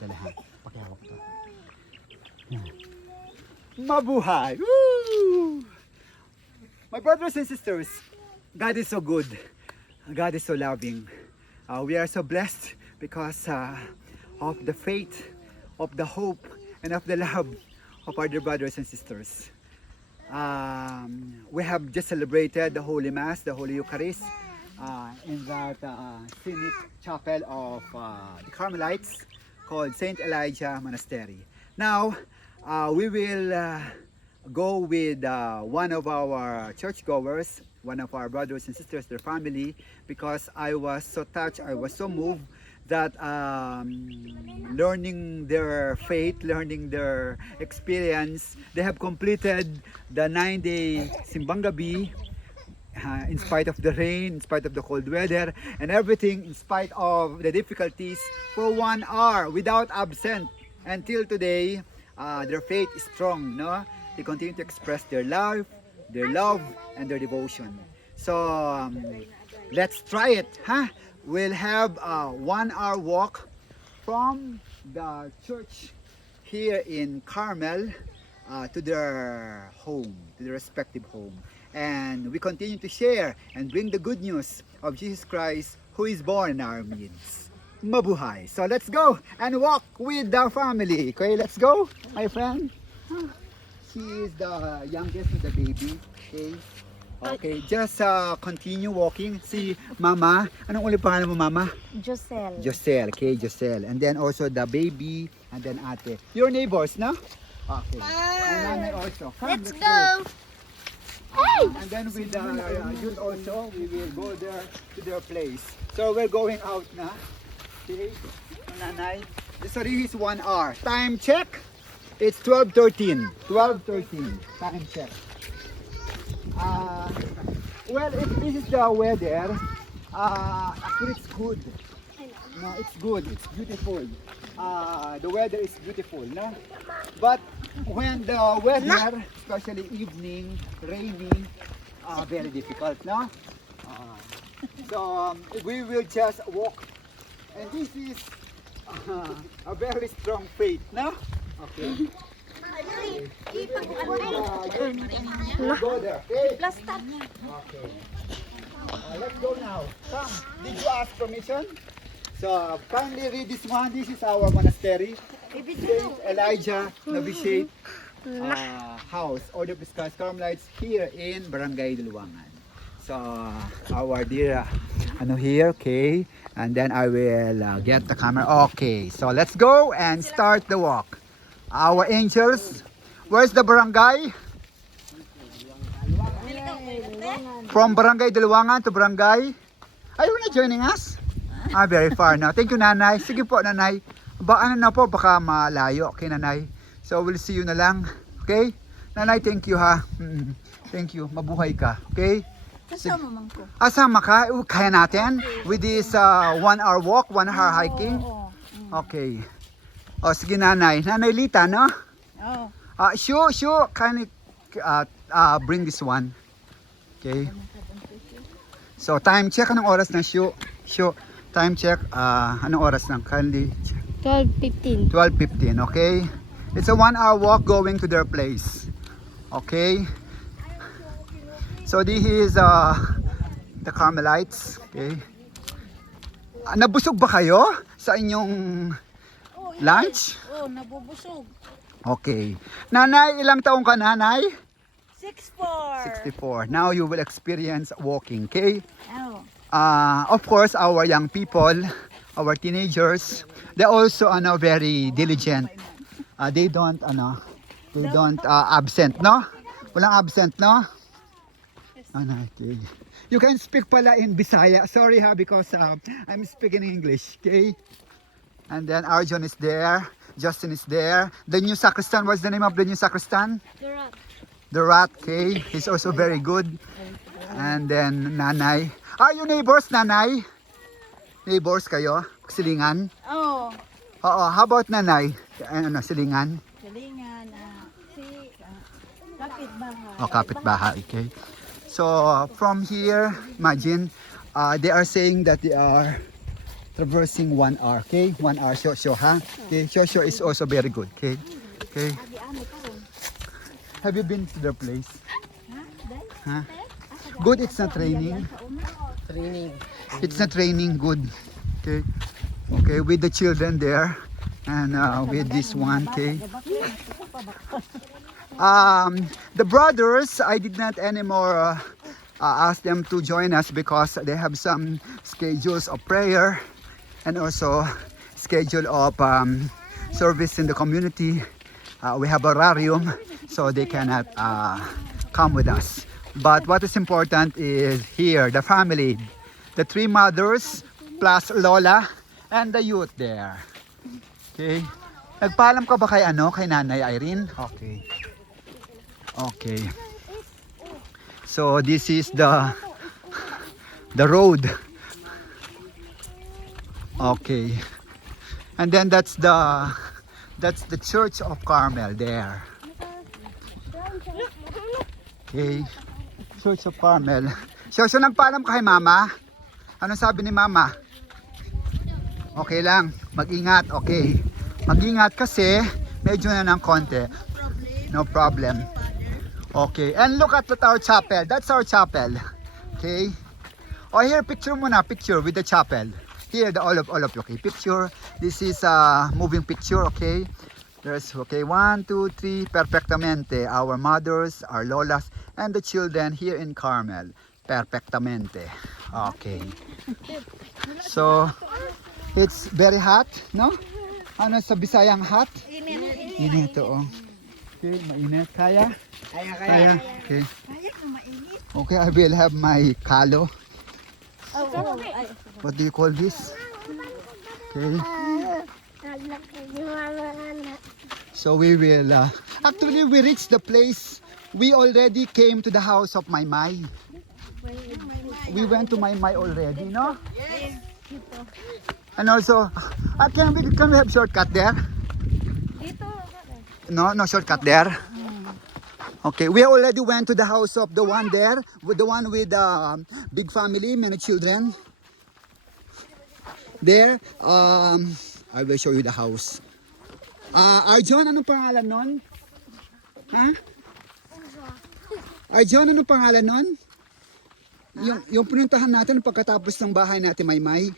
Dalahan. Pakihawak to. Mabuhay! Woo! My brothers and sisters, God is so good. God is so loving. We are so blessed because of the faith, of the hope, and of the love of our dear brothers and sisters. We have just celebrated the Holy Mass, the Holy Eucharist, in that scenic chapel of the Carmelites called St. Elijah Monastery. Now, we will go with one of our churchgoers, one of our brothers and sisters, their family, because I was so touched, I was so moved that learning their faith, learning their experience, they have completed the 9-day Simbang Gabi in spite of the rain, in spite of the cold weather, and everything, in spite of the difficulties, for 1 hour without absent. Until today, their faith is strong, no? They continue to express their love, and their devotion. So let's try it, huh? We'll have a 1 hour walk from the church here in Carmel to their home, to their respective home. And we continue to share and bring the good news of Jesus Christ who is born in our midst. Mabuhay! So let's go and walk with the family. Okay, let's go, my friend. She is the youngest of the baby. Okay. Okay, just continue walking. See Mama. Anong ulit pangalan mo, Mama? Josel. Josel. Okay, Josel. And then also the baby and then ate. Your neighbors, no? Okay. And nanay also. Come, Let's go. And then with the youth also, we will go there to their place. So we're going out na. Okay. Nanay. Sorry, it's 1 hour. Time check. It's 12:13. 12:13. Time check. Well, if this is the weather, actually it's good. No, it's good. It's beautiful. The weather is beautiful, no? But when the weather, especially evening, rainy, very difficult, no? So we will just walk, and this is a very strong faith, no? Okay. Go there, okay? Okay. Let's go now. Come. Did you ask permission? So kindly read this one. This is our monastery, St. Elijah Novitiate House, Order of Jesus Carmelites here in Barangay Duluangan. So our dear here, okay, and then I will get the camera. Okay, so let's go and start the walk. Our angels, where's the barangay? From Barangay Duluangan to Barangay. Are you not joining us? Very far now. Thank you, Nanay. Sige po, Nanay. Ano na po, baka malayo. Okay, Nanay. So, we'll see you na lang. Okay? Nanay, thank you, ha. Thank you. Mabuhay ka. Okay? Kasama man ko. Asama ka? Kaya natin? With this 1 hour walk, 1 hour hiking? Okay. O, sige, Nanay. Nanay Lita, no? Oh. Sure. Can you bring this one? Okay. So, time check. Anong oras na, Sure. Time check. Anong oras na? Kindly. 12:15. 12:15, okay? It's a 1 hour walk going to their place. Okay? So, this is the Carmelites. Okay? Nabusog ba kayo sa inyong lunch? Oh, nabubusog. Okay. Nanay, ilang taong ka, Nanay? 64. 64. Now you will experience walking, okay? Oh. Of course, our young people, our teenagers, they're also very diligent. They don't absent, no? Walang absent, no? Okay. You can speak pala in Bisaya. Sorry ha, because I'm speaking English, okay? And then Arjun is there, Justin is there. The new sacristan, what's the name of the new sacristan? The Rat, okay? He's also very good. And then Nanay. Are you neighbors, Nanay? Neighbors kayo? Silingan? Oh. Oo, how about Nanay? Silingan? Galingan. Kapitbahay. O, kapitbahay, okay. So, from here, imagine, they are saying that they are traversing 1 hour. Okay, 1 hour Shosho, ha? Okay, Shosho is also very good. Okay, okay. Have you been to the place? Huh? Good, it's not raining. It's not raining, good. Okay, okay, with the children there, and with this one, okay. The brothers, I did not anymore ask them to join us because they have some schedules of prayer and also schedule of service in the community. We have horarium, so they cannot come with us. But what is important is here, the family, the 3 mothers plus Lola and the youth there. Okay. Nagpaalam ka ba kay kay Nanay Irene? Okay. Okay. So this is the road. Okay. And then that's the Church of Carmel there. Okay. Church of Carmel. So nagpaalam ka kay Mama? Ano sabi ni Mama? Okay lang, mag-ingat, okay. Mag-ingat kasi medyo na ng konti. No problem. Okay, and look at our chapel. That's our chapel. Okay. Oh, here, picture muna, picture with the chapel. Here, all of you, okay. Picture. This is a moving picture, okay. There's, okay, 1, 2, 3, perfectamente. Our mothers, our lolas, and the children here in Carmel. Perfectamente. Okay. So, it's very hot, no? Ano sa Bisayang hot? Init, oo. Okay, mainit. Kaya? Kaya. Okay. Okay, I will have my kalo. What do you call this? Okay. So we will, actually we reached the place. We already came to the house of Maymay. We went to Maymay already, no? Yes. And also, can we have shortcut there? Dito. No shortcut there. Okay, we already went to the house of the one there, with the one with big family, many children. There, I will show you the house. Arjon, anong pangalan nun? Ha? Arjon, anong pangalan nun? Yung pinuntahan natin pagkatapos ng bahay natin, Maymay.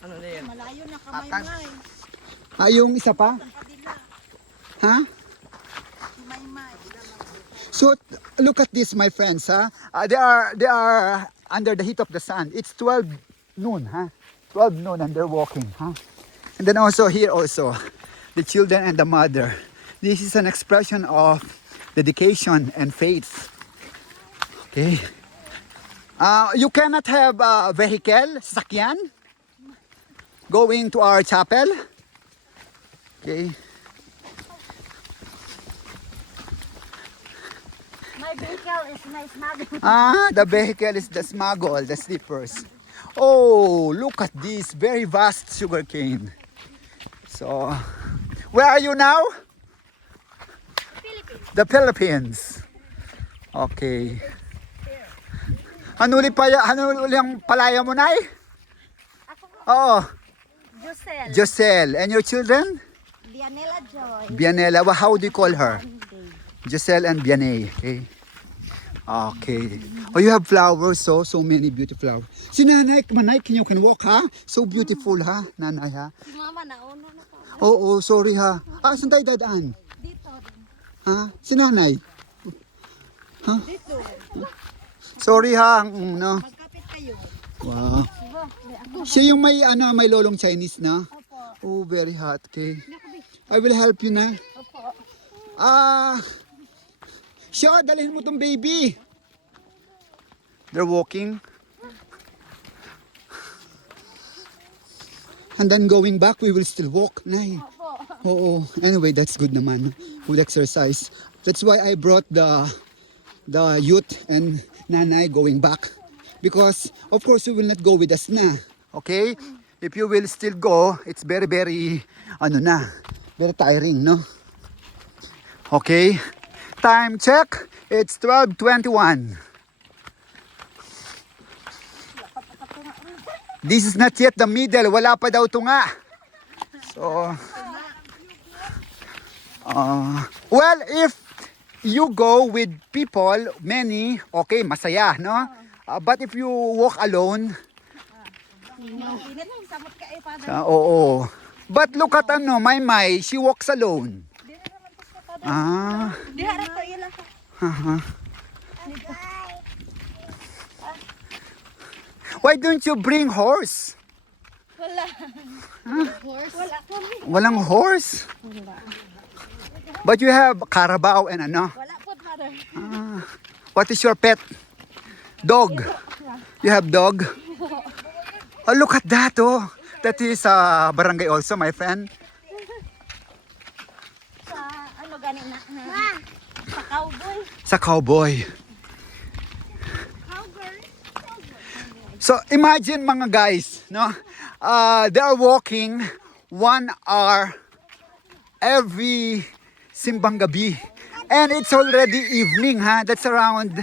Ano na yan? Malayo na kamay-may. Yung isa pa? Ha? So look at this, my friends. They are under the heat of the sun. It's 12 noon, 12 noon, and they're walking, And then also here also, the children and the mother. This is an expression of dedication and faith. Okay. You cannot have a vehicle, sasakyan, going to our chapel. Okay. My vehicle is my smuggle. The vehicle is the smuggle, the slippers. Oh, look at this very vast sugarcane. So, where are you now? Philippines. The Philippines. Okay. Ano uli ang palaya mo, Nay? Ako po. Oo. Josel. Josel. And your children? Vianela Joy. Bianela. Well, how do you call her? Monday. Josel and Vianey. Okay. Okay. Oh, you have flowers, so many beautiful flowers. Si Nanay, Manay, can walk, So beautiful, Nanay, Si Mama nauna na po. Oo, sorry, saan tayo dadaan? Dito. Si Nanay? Dito. Sorry, no? Magkapit kayo. Wow. Diba? Siya yung may, may lolong Chinese na? Opo. Oh, very hot, okay. I will help you na. Opo. Siya, dalhin mo tong baby. They're walking. And then going back, we will still walk, Nay. Opo. Oo. Anyway, that's good naman. Good exercise. That's why I brought the youth and Nanay going back. Because, of course, you will not go with us na. Okay? If you will still go, it's very, very, very tiring, no? Okay? Time check. It's 12:21. This is not yet the middle. Wala pa daw ito nga. So, well, if you go with people, many, okay, masaya, no? But if you walk alone, Init ang samot ka eh, Father. oo. But look at ano, Maymay, she walks alone. Diha ra to ila. Why don't you bring horse? Wala. Horse? Wala kami. Walang horse? But you have Carabao and ano? Wala po, Father. What is your pet? Dog. You have dog? Oh, look at that, oh. That is barangay also, my friend. Sa ano gani na? Sa cowboy. Sa cowboy. Cowgirl. So imagine mga guys, no? They are walking 1 hour every simbang gabi. And it's already evening, ha? That's around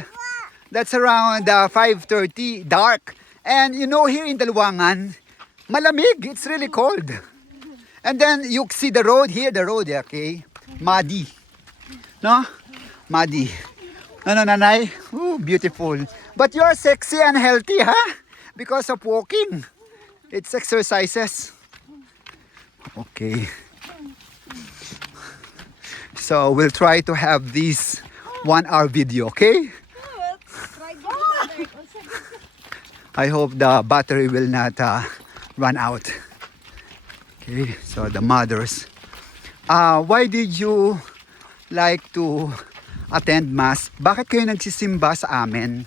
5:30, dark. And you know, here in Daluangan, malamig. It's really cold. And then you see the road here, okay? Muddy. No? Muddy. No, nanay? Ooh, beautiful. But you're sexy and healthy, ha? Because of walking. It's exercises. Okay. So we'll try to have this 1 hour video, okay? Try go, Father. I hope the battery will not run out. Okay, so the mothers. Why did you like to attend mass? Bakit kayo nagsisimba sa amin?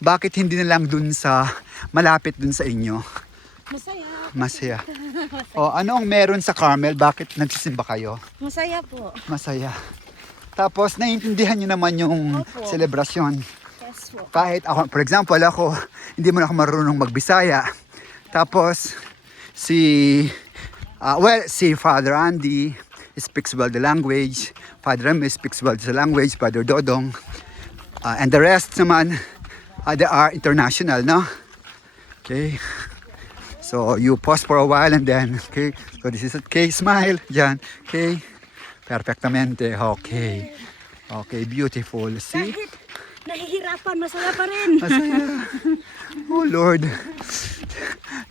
Bakit hindi na lang dun sa, malapit dun sa inyo? Masaya. Masaya. O, ano ang meron sa Carmel? Bakit nagsisimba kayo? Masaya po. Masaya. Tapos, naiintindihan nyo naman yung Opo. selebrasyon. Yes po. Kahit ako, for example, hindi mo na ako marunong magbisaya. Tapos, si Father Andy speaks well the language. Father Remy speaks well the language. Father Dodong. And the rest naman, they are international, no? Okay. So, you pause for a while and then, okay. So, this is it. Okay, smile. Diyan. Okay. Perfectamente. Okay. Okay, beautiful. See? Nahihirapan, masaya pa rin. Masaya. Oh Lord.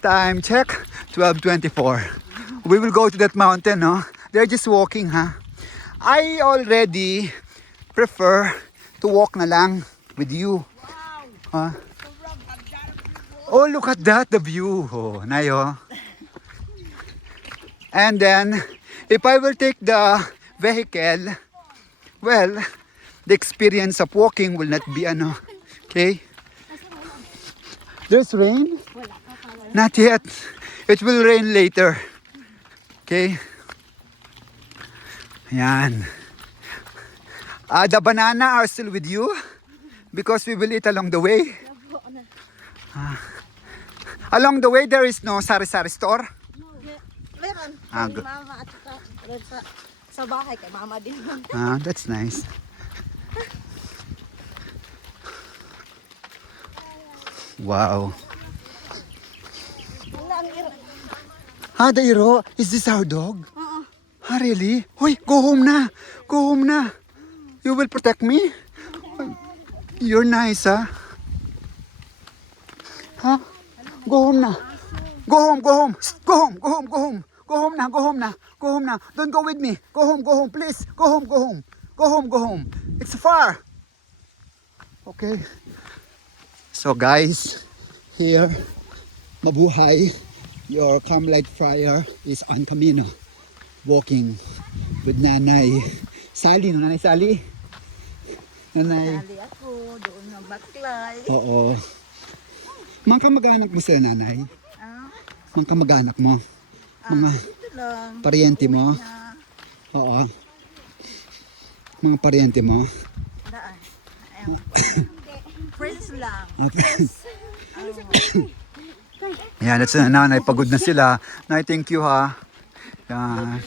Time check, 12:24. We will go to that mountain, no? They're just walking, ha? I already prefer to walk na lang with you. Huh? Oh, look at that, the view. Oh, nayo. And then, if I will take the vehicle, well, the experience of walking will not be okay? There's rain? Not yet. It will rain later. Okay? Yan. The banana are still with you because we will eat along the way. Along the way, there is no sari-sari store. Meron. Ah, Kay good. Mama at sa bahay kay Mama din. That's nice. Wow. Wala ang iro. The Iro, is this our dog? Oo. Really? Hoy, go home na. Go home na. You will protect me? You're nice, ha? Huh? Go home na. Go home, go home. Go home, go home, go home. Go home na, go home na. Go home na. Don't go with me. Go home, please. Go home, go home. Go home, go home. It's far. Okay. So guys, here, mabuhay. Your Carmelite friar is on Camino, walking with Nanay Sally. No, Nanay Sally? Nanay. Dali ako doon ng baklay. Oo. Mga kamag-anak mo sila, Nanay? Mga kamag-anak mo? Mga Ito lang. pariente mo? Na, Oo. Mga pariente mo? daan. Friends lang. Yan, that's na nanay. Pagod na sila. Nay, thank you ha. Yan.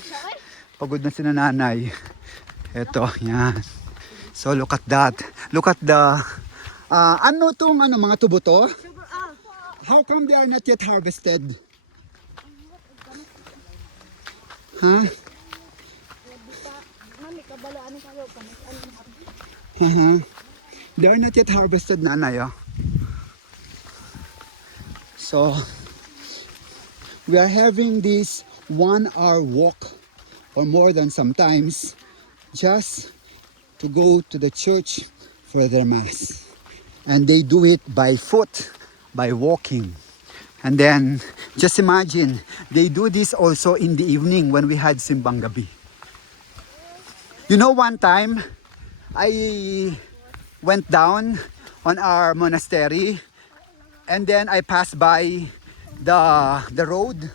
Pagod na sila nanay. Eto, yan. So look at that. Look at the... ano tong mga tubo to? How come they are not yet harvested? Huh? Uh-huh. They are not yet harvested, nanay. Oh. So, we are having this 1 hour walk or more than sometimes just to go to the church for their mass. And they do it by foot, by walking. And then, just imagine, they do this also in the evening when we had Simbang Gabi. You know, one time, I went down on our monastery and then I passed by the road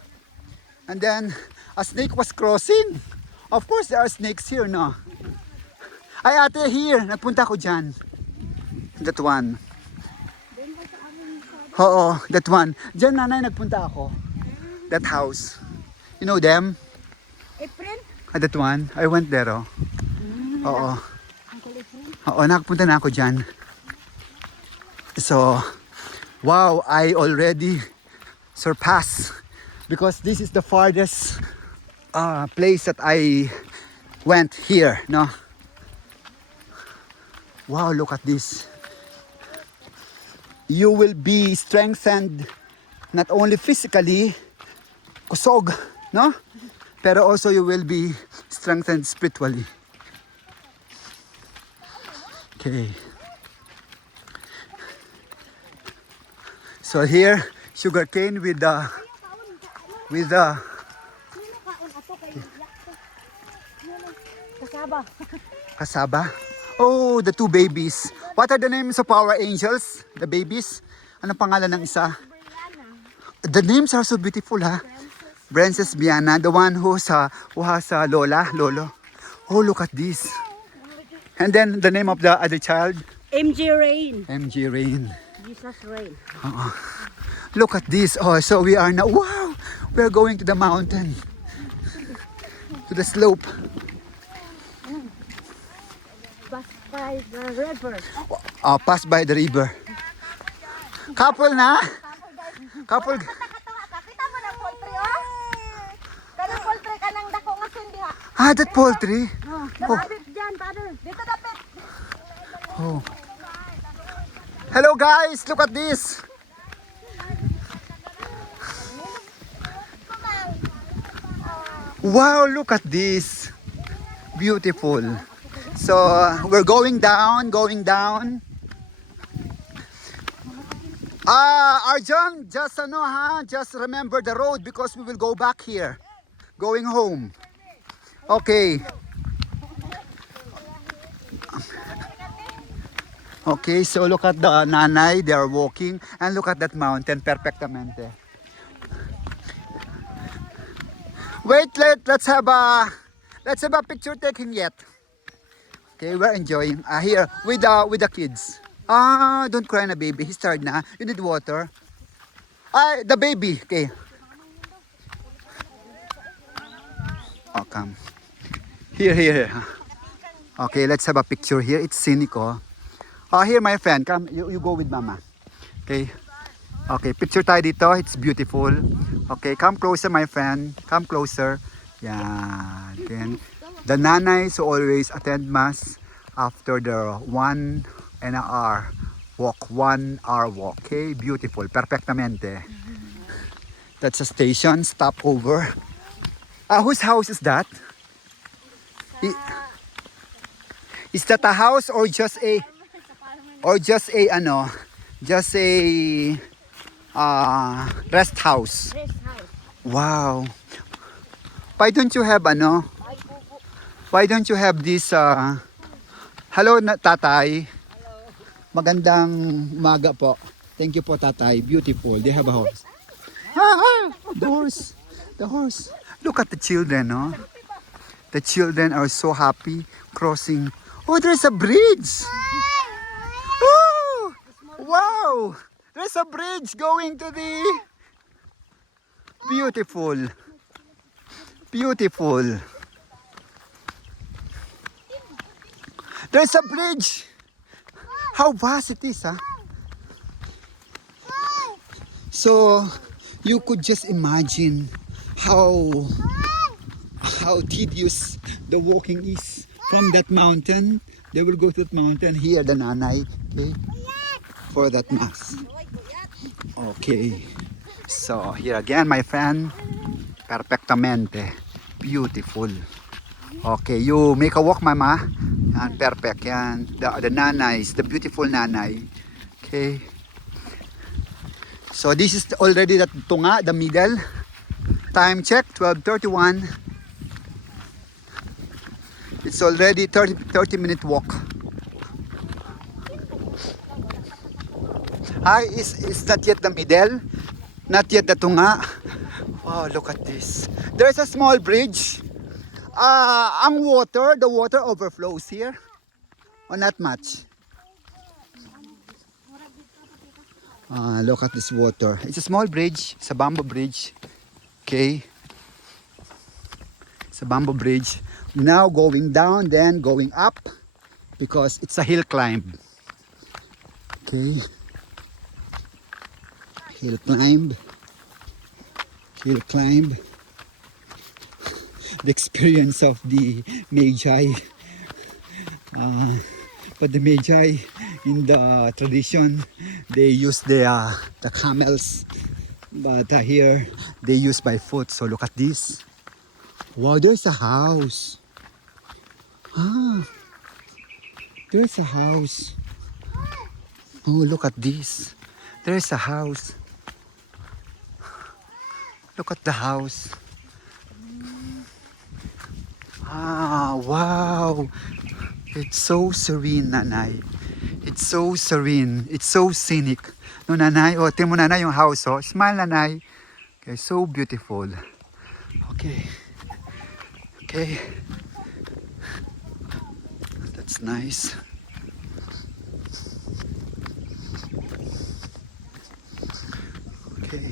and then a snake was crossing. Of course, there are snakes here, no? Ay, ate, here. Nagpunta ko dyan. That one. Oo, that one. Diyan, nanay, nagpunta ako. That house. You know them? April? That one. I went there, oh. Oo. Oo, nakapunta na ako dyan. So, wow, I already surpassed because this is the farthest place that I went here, no? Wow, look at this. You will be strengthened not only physically, kusog, no? Pero also you will be strengthened spiritually. Okay. So here, sugarcane with the Kasaba. kasaba. Oh, the two babies. What are the names of our angels? The babies? Anong pangalan ng isa? The names are so beautiful, ha? Princess Biana, the one who has lolo. Oh, look at this. And then the name of the other child? MG Rain. MG Rain. Jesus Rain. Look at this. Oh, so we are now, wow, we are going to the mountain. To the slope. Pass by the river. Pass by the river. Couple na? Couple. Kita mo ng poultry, oh? Kanang poultry ka ng dako nga sindi, ha? Ah, that poultry. Napit dyan, father. Dito napit. Oh. Hello guys, look at this. Wow, look at this. Beautiful. So, we're going down. Arjun, just remember the road because we will go back here. Going home. Okay. Okay, so look at the nanay, they are walking, and look at that mountain, perfectamente. Wait, let's have a picture taking yet. Okay, we're enjoying here with the kids. Don't cry na baby, he's tired na. You need water. The baby, okay. Oh, come. Here. Okay, let's have a picture here. It's scenic, oh. Here my friend, come, you go with mama. Okay. Okay, picture tayo dito. It's beautiful. Okay, come closer my friend. Come closer. Yeah. Then the nanays who always attend mass after the 1 hour walk. 1 hour walk. Okay, beautiful. Perfectamente. That's a station. Stop over. Whose house is that? Is that a house or just a rest house? Rest house. Wow. Why don't you have this hello tatay. Magandang umaga po. Thank you po tatay. Beautiful. They have a house. The horse. Look at the children, no? The children are so happy crossing. Oh, there's a bridge. Oh, wow. There's a bridge going to the beautiful. There's a bridge. How vast it is, huh? So you could just imagine how tedious the walking is from that mountain. They will go to that mountain here, the nanay, okay, for that mass. Okay, so here again, my friend, perfectamente, beautiful. Okay, you make a walk, mama, and perfect, yan, the nanay, the beautiful nanay, okay. So this is already the Tunga, the middle. Time check, 12:31. It's already 30-minute walk. Hi, is not yet the middle, not yet the Tunga. Wow, look at this. There's a small bridge. The water overflows here. Or not much. Look at this water. It's a small bridge. It's a bamboo bridge. Okay. It's a bamboo bridge. Now going down, then going up. Because it's a hill climb. Okay. Hill climb. Hill climb. The experience of the Magi. But the Magi, in the tradition, they use the camels, but here they use by foot. So look at this. Wow, there's a house. There's a house. Oh, look at this. There's a house. Look at the house. Wow. It's so serene, nanay. It's so serene. It's so scenic. No, nanay. Oh, tingnan mo, nanay, yung house. Oh. Smile, nanay. Okay, so beautiful. Okay. Okay. That's nice. Okay.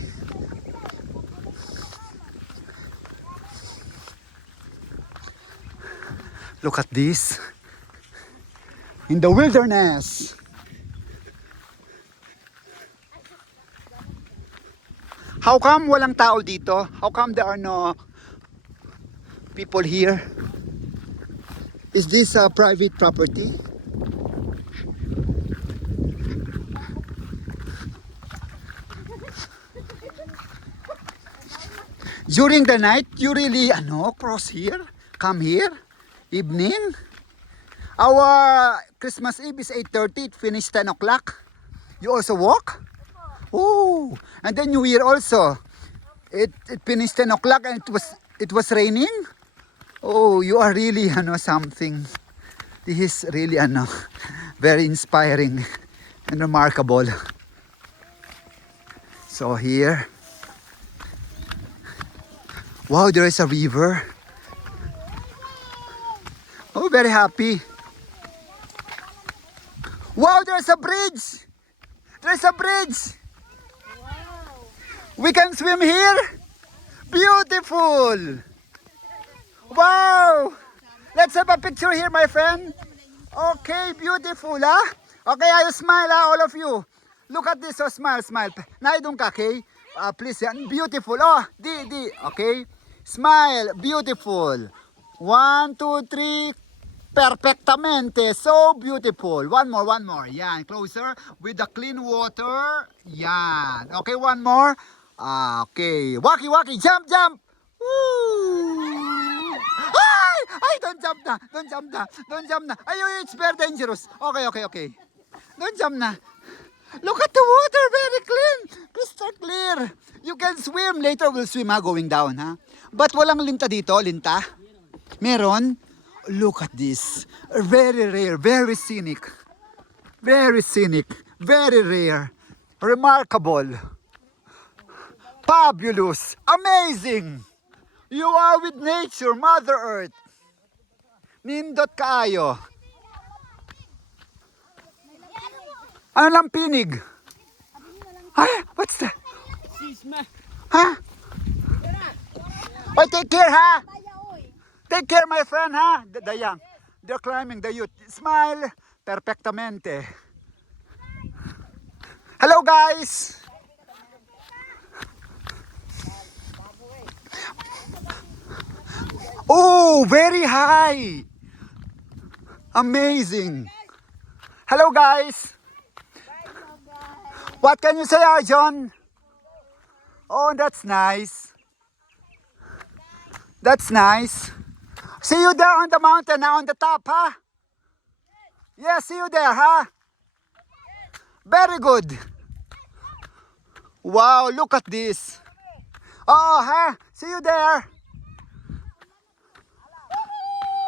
Look at this. In the wilderness. How come walang tao dito? How come there are no people here? Is this a private property? During the night, you really cross here? Come here? Evening? Our Christmas Eve is 8:30. It finished 10 o'clock. You also walk? Oh, and then New Year also. It finished 10 o'clock and it was raining. Oh, you are really something. This is really very inspiring and remarkable. So here. Wow, there is a river. Oh, very happy. Wow, there's a bridge. There's a bridge. We can swim here. Beautiful. Wow. Let's have a picture here, my friend. Okay, beautiful, huh? Okay, you smile, all of you. Look at this, smile. Naidong ka, okay? Please, beautiful. Oh, di. Okay? Smile, beautiful. 1, 2, 3. Perfectamente, so beautiful. One more. Yan, closer with the clean water. Yan. Okay, one more. Okay, waki, jump. Woo! Ay, don't jump na. Ay, it's very dangerous. Okay. Don't jump na. Look at the water, very clean. Crystal clear. You can swim. Later we'll swim, going down, ha? But walang linta dito, linta? Meron? Look at this. Very rare, very scenic. Very rare. Remarkable. Fabulous. Amazing. You are with nature, Mother Earth. Nindot kaayo. Ano lang pinig? Ay, what's that? Ha? Oh, take care, ha? Take care, my friend, ha? The young. They're climbing, the youth. Smile. Perfectamente. Hello, guys. Oh, very high. Amazing. Hello, guys. What can you say, Arjon? Oh, that's nice. That's nice. See you there on the mountain, now on the top, huh? Yeah, see you there, huh? Very good. Wow, look at this. Oh, huh? See you there.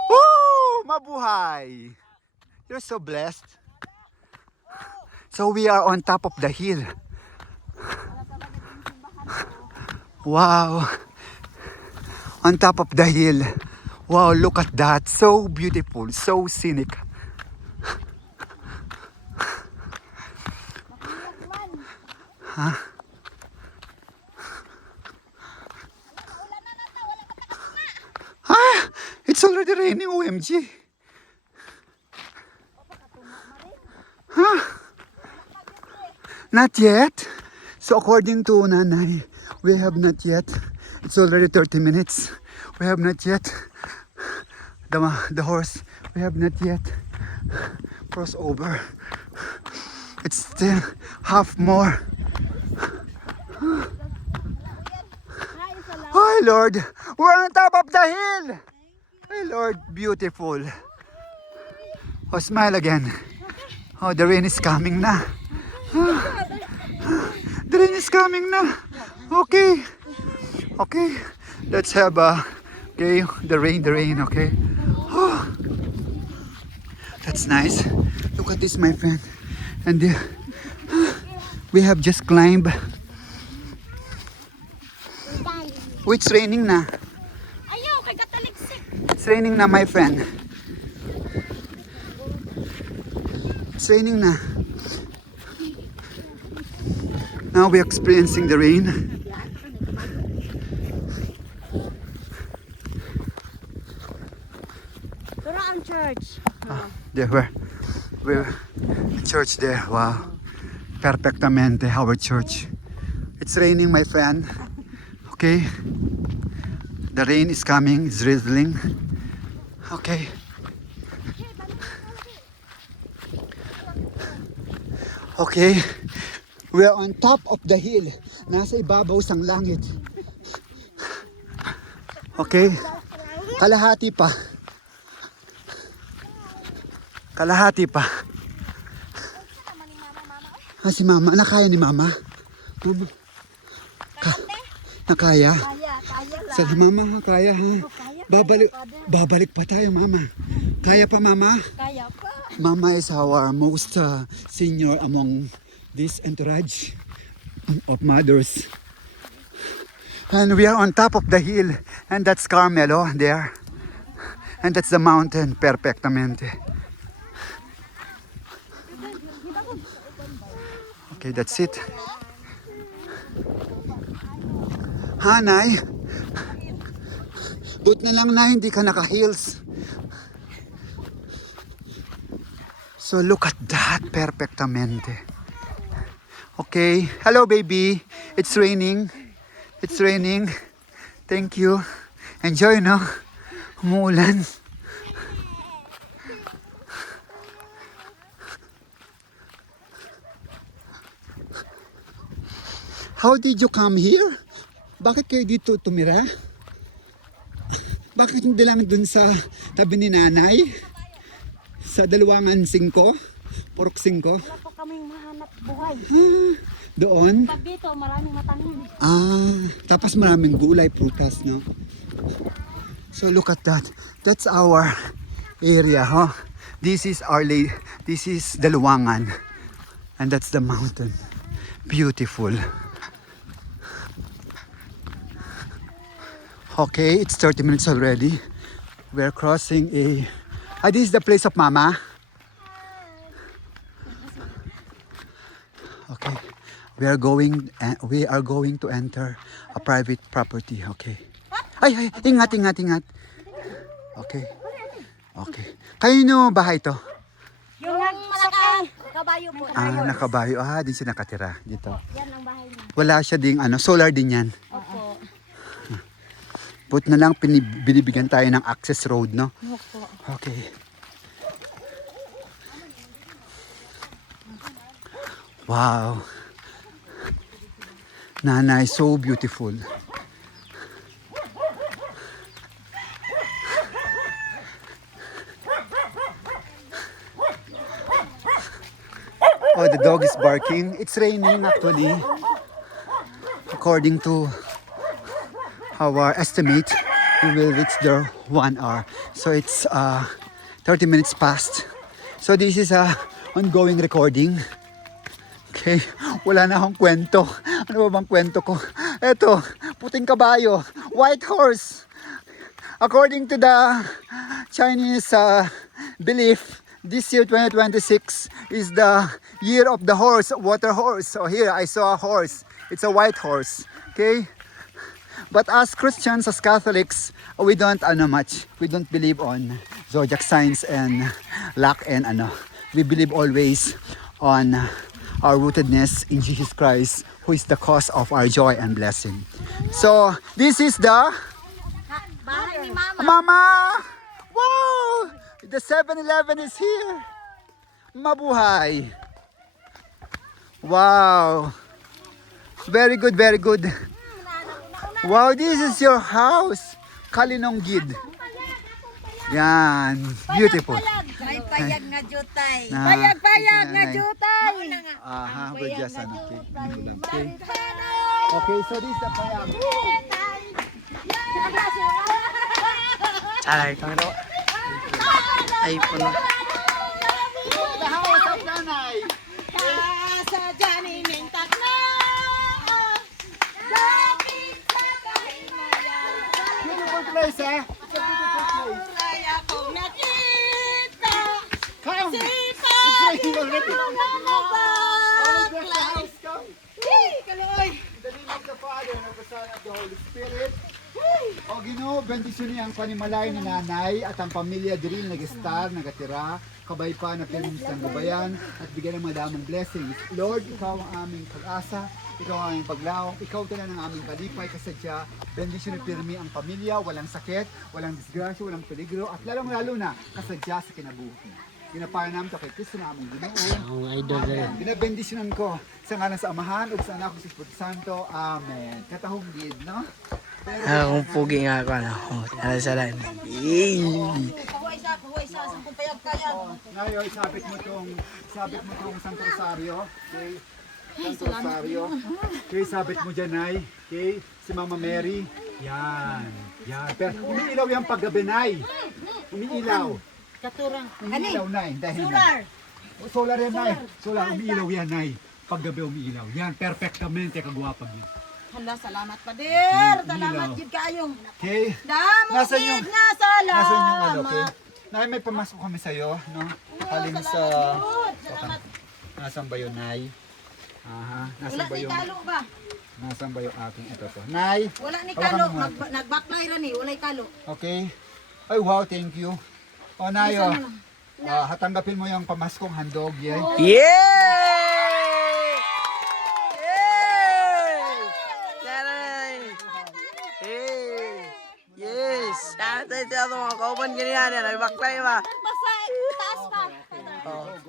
Woo! Mabuhay. You're so blessed. So we are on top of the hill. Wow. On top of the hill. Wow, look at that. So beautiful, so scenic. Huh? Ah, it's already raining, OMG. Huh? Not yet. So according to Nanay, we have not yet. It's already 30 minutes. We have not yet. The horse, we have not yet crossed over. It's still half more. Hi Lord, we're on top of the hill. Hi Lord, beautiful. Oh, smile again. Oh, the rain is coming na. The rain is coming na. Okay. Okay. Let's have okay, the rain, okay. Oh, that's nice. Look at this, my friend. And we have just climbed. Oh, it's raining na. Ayaw, kay kataliksik. It's raining na, my friend. It's raining na. Now we're experiencing the rain. Turaan church. There we're church there. Wow. Perfectamente our church. It's raining, my friend. Okay. The rain is coming, it's drizzling. Okay. Okay. We're on top of the hill. Nasa ibabaw sang langit. Okay. Kalahati pa. Kalahati pa. Ah, si Mama. Nakaya ni Mama? Mama. Nakaya? Kaya lang. Sa Mama, kaya ha? Babalik pa tayo, Mama. Kaya pa, Mama? Kaya pa. Mama is our most senior among this entourage of mothers. And we are on top of the hill. And that's Carmelo there. And that's the mountain, perfectamente. Okay, that's it. Hanay, but na lang na hindi ka naka-heels. So look at that, perfectamente. Okay, hello baby. It's raining. It's raining. Thank you. Enjoy, no? Umuulan. How did you come here? Bakit kayo dito tumira? Bakit hindi lang dun sa tabi ni nanay? Sa Daluwangan 5? Purok 5? Wala pa kaming mahanap buhay. Ah, doon? Pag dito, maraming matanim. Ah, tapos maraming gulay, prutas, no? So look at that. That's our area, huh? This is Daluwangan. And that's the mountain. Beautiful. Okay, it's 30 minutes already. We're crossing a... Ah, this is the place of Mama. Okay. We are going to enter a private property. Okay. Ay, ingat. Okay. Okay. Kanino bahay to? Yung malaki. Kabayo po. Ah, nakabayo. Ah, din siya nakatira dito. Yan ang bahay niya. Wala siya ding solar din yan. Opo. But na lang binibigyan tayo ng access road, no? Opo. Okay. Wow. Nanay, so beautiful. Oh, the dog is barking. It's raining actually. According to our estimate, we will reach there 1 hour. So it's 30 minutes past. So this is a ongoing recording. Okay, wala na akong kwento. Ano ba bang kwento ko? Eto, puting kabayo, white horse. According to the Chinese belief, this year 2026 is the year of the horse, water horse. So here I saw a horse. It's a white horse. Okay? But as Christians, as Catholics, we don't much. We don't believe on zodiac signs and luck and We believe always on our rootedness in Jesus Christ, who is the cause of our joy and blessing. So this is the Bahay ni Mama. Mama! Wow! The 7-Eleven is here. Mabuhay. Wow. Very good, very good. Wow, this is your house. Kalinonggid. Yan. Beautiful. May payag nga jutay. Na- Payag nga Nanay. jutay. Aha, we're just okay. Okay, so this is the payag. Aray, kamero. iPhone. The house of Nanay. Sa Johnny Mintak na. Dapit sa kahimayan. Beautiful place, eh? It's a beautiful place. Raya kong nakita. Come! Si It's raining already. All of the Baklay. house, come. Kaloy. In the name of the Father, and of the Son, and of the Holy Spirit. O Ginoo, bendisyon niya ang panimalay ni Nanay at ang pamilya diri nag-star, nagatira, kabay pa na pirmis ng gabayan at bigyan ng madaming blessings. Lord, ikaw ang aming pag-asa, ikaw ang aming paglaong, ikaw tanan ang aming kalipay kasadya. Bendisyon ni pirmi ang pamilya, walang sakit, walang disgrasya, walang peligro at lalong-lalo na kasadya sa kinabuhi. Ginapaya namin ito kay Kristo na aming Ginoo. Ang idol rin. Binabendisyonan ko sa ngalan sa Amahan ug sa Anak ug sa Espiritu Santo. Amen. Katahong gid, no? Ang pugi nga ako, ano. Alasalan. Yay! Pahuay sa kung payag kaya. Ngayon, sabit mo tong Santo Rosario. Okay? Santo Rosario. Okay, sabit mo dyan, Nay. Okay? Si Mama Mary. Yan. Yan. Pero umiilaw yan paggabi, Nay. Umiilaw. Katurang. Umiilaw, Nay. Dahil Solar. Solar yan, Nay. Solar, umiilaw yan, Nay. Paggabi umiilaw. Yan, perfectamente kagwapag yun. Hala, salamat pa dir. Salamat Ilaw. gid kaayo. Okay? Damo Nasaan yung- gid nga salamat. Nasaan yung okay? Nay, may pamasok kami sa'yo, no? Haling sa... Salamat. Nasaan ba yun, Nay? Aha, Wala nasaan ba ni yung... kalo ba? Nasaan ba yung aking ito to? Nay! Wala ni Hawakan kalo. mo nga. Nagbaklay ra ni, wala kalo. Okay. Ay, wow, thank you. O, Nay, hatanggapin mo yung pamaskong handog, yan. Yay! Yay! Taray! Hey! Yes! Sana tayo sa mga kauban ganyan. Nagbaklay ba? Basta taas pa.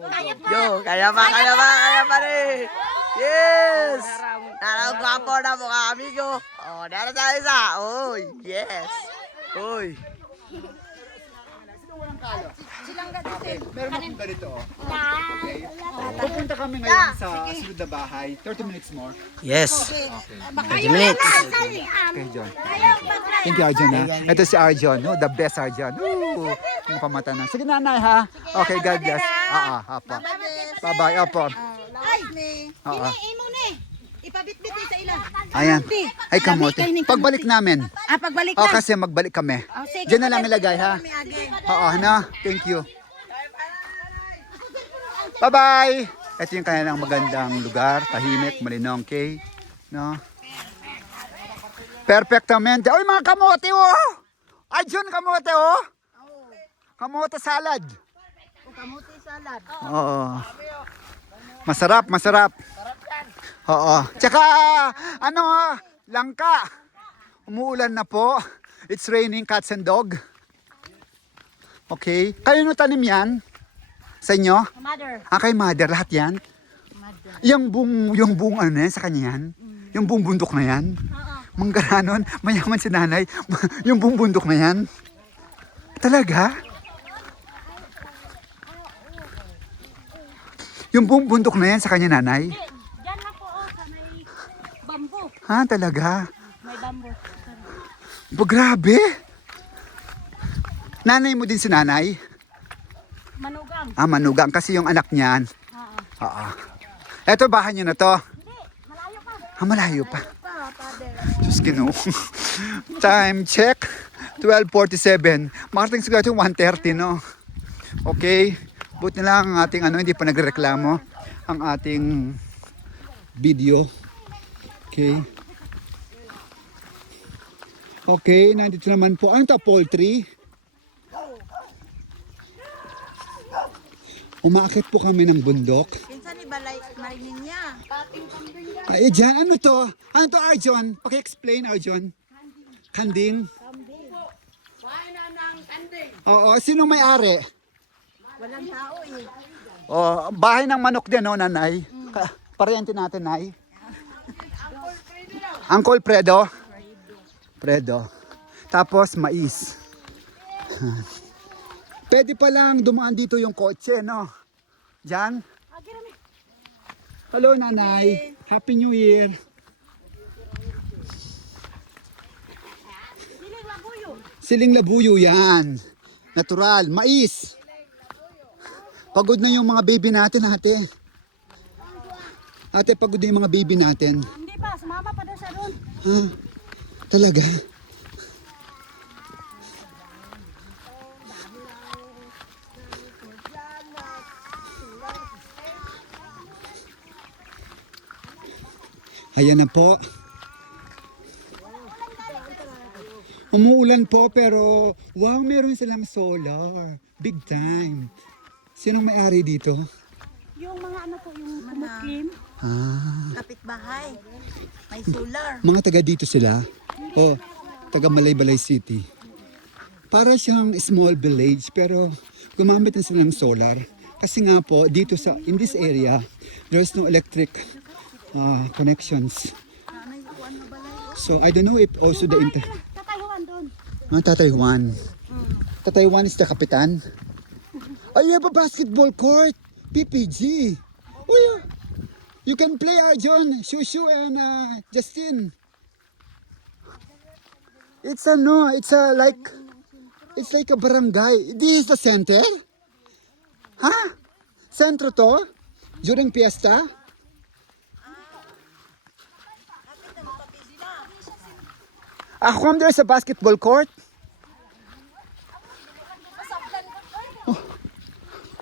Kaya pa. Yo, kaya pa rin. Yes! Naragwapo na mga amigo. Oh, dara tayo isa. Oy, yes. Oy. Sino walang kalo? Silang gadito. Okay, meron akong ganito, oh. Okay. Pupunta kami ngayon sa sunod na bahay. 30 minutes more. Yes. Okay. 30 minutes. Okay, John. Thank you, Arjun. Ha? Ito si Arjun, no? The best Arjun. Woo! Ang pamata na. Sige, nanay, ha? Okay, God bless. Apa. Bye-bye, opo. Ay, Oo. imo ni. Ipabitbit sa ilan. Ayan. Ay, kamote. Pagbalik namin. Pagbalik O, kasi magbalik kami. sige. Diyan na lang ilagay, ha? Oo, na. Thank you. Bye-bye! Ito yung kanilang magandang lugar. Tahimik, malinong, okay? No? Perfectamente. Uy, mga kamote, oh! Arjun, kamote, oh! Kamote salad. Kamuti salad. Oo. Masarap. Oo. Tsaka, langka. Umuulan na po. It's raining, cats and dog. Okay. Kayo no tanim yan? Sa inyo? Mother. Kay mother, lahat yan? Mother. Yung buong ano na yan, sa kanya yan? Yung buong bundok na yan? Oo. Manggaranon, mayaman si nanay. Yung buong bundok na yan? Talaga? Yung buong bundok na yan sa kanya nanay? Diyan na po, sa may bamboo. Ha, talaga? May bamboo. Grabe! Nanay mo din si nanay? Manugang. Manugang kasi yung anak niyan. Oo. Oo. Eto, bahay niyo na to. Hindi, malayo pa. Malayo pa. Father. Diyos Ginoo. Time check. 12:47. Makarating siguro ito 1:30, no? Okay. Buti na lang ang ating hindi pa nagreklamo ang ating video. Okay. Okay, nandito naman po. Ano ito? Poultry? Umaakit po kami ng bundok. Pinsan ni Balay, marinig niya. Ay, dyan, ano to? Ano to, Arjon? Paki-explain, Arjon. Kanding? Bahay na ng kanding. Oo, sino may-ari? Walang tao eh. Oh, bahay ng manok din, no, nanay? Parehante natin, nay. Uncle Fredo? Fredo. Tapos, mais. Pwede pa lang dumaan dito yung kotse, no? Diyan? Hello, nanay. Happy New Year. Siling labuyo yan. Natural. Mais. Pagod na yung mga baby natin, ate. Ate, pagod na yung mga baby natin. Hindi pa, sumama pa daw siya doon. Ha? Talaga? Ayan na po. Umuulan po pero wow, meron silang solar. Big time. Sinong may-ari dito? Yung mga ano po, yung kumuklim. Kapitbahay. May solar. Mga taga dito sila. O, taga Malaybalay City. Para siyang small village pero gumamit na sila ng solar. Kasi nga po, dito in this area, there's no electric connections. So, I don't know if also the Tatayuan doon. Tatay Juan. Tatay Juan is the kapitan. Oh, you have a basketball court. PPG. Oh, you can play, Arjon, Shushu, and Justin. It's like a barangay. This is the center? Ha? Sentro to? During fiesta? How come there's a basketball court?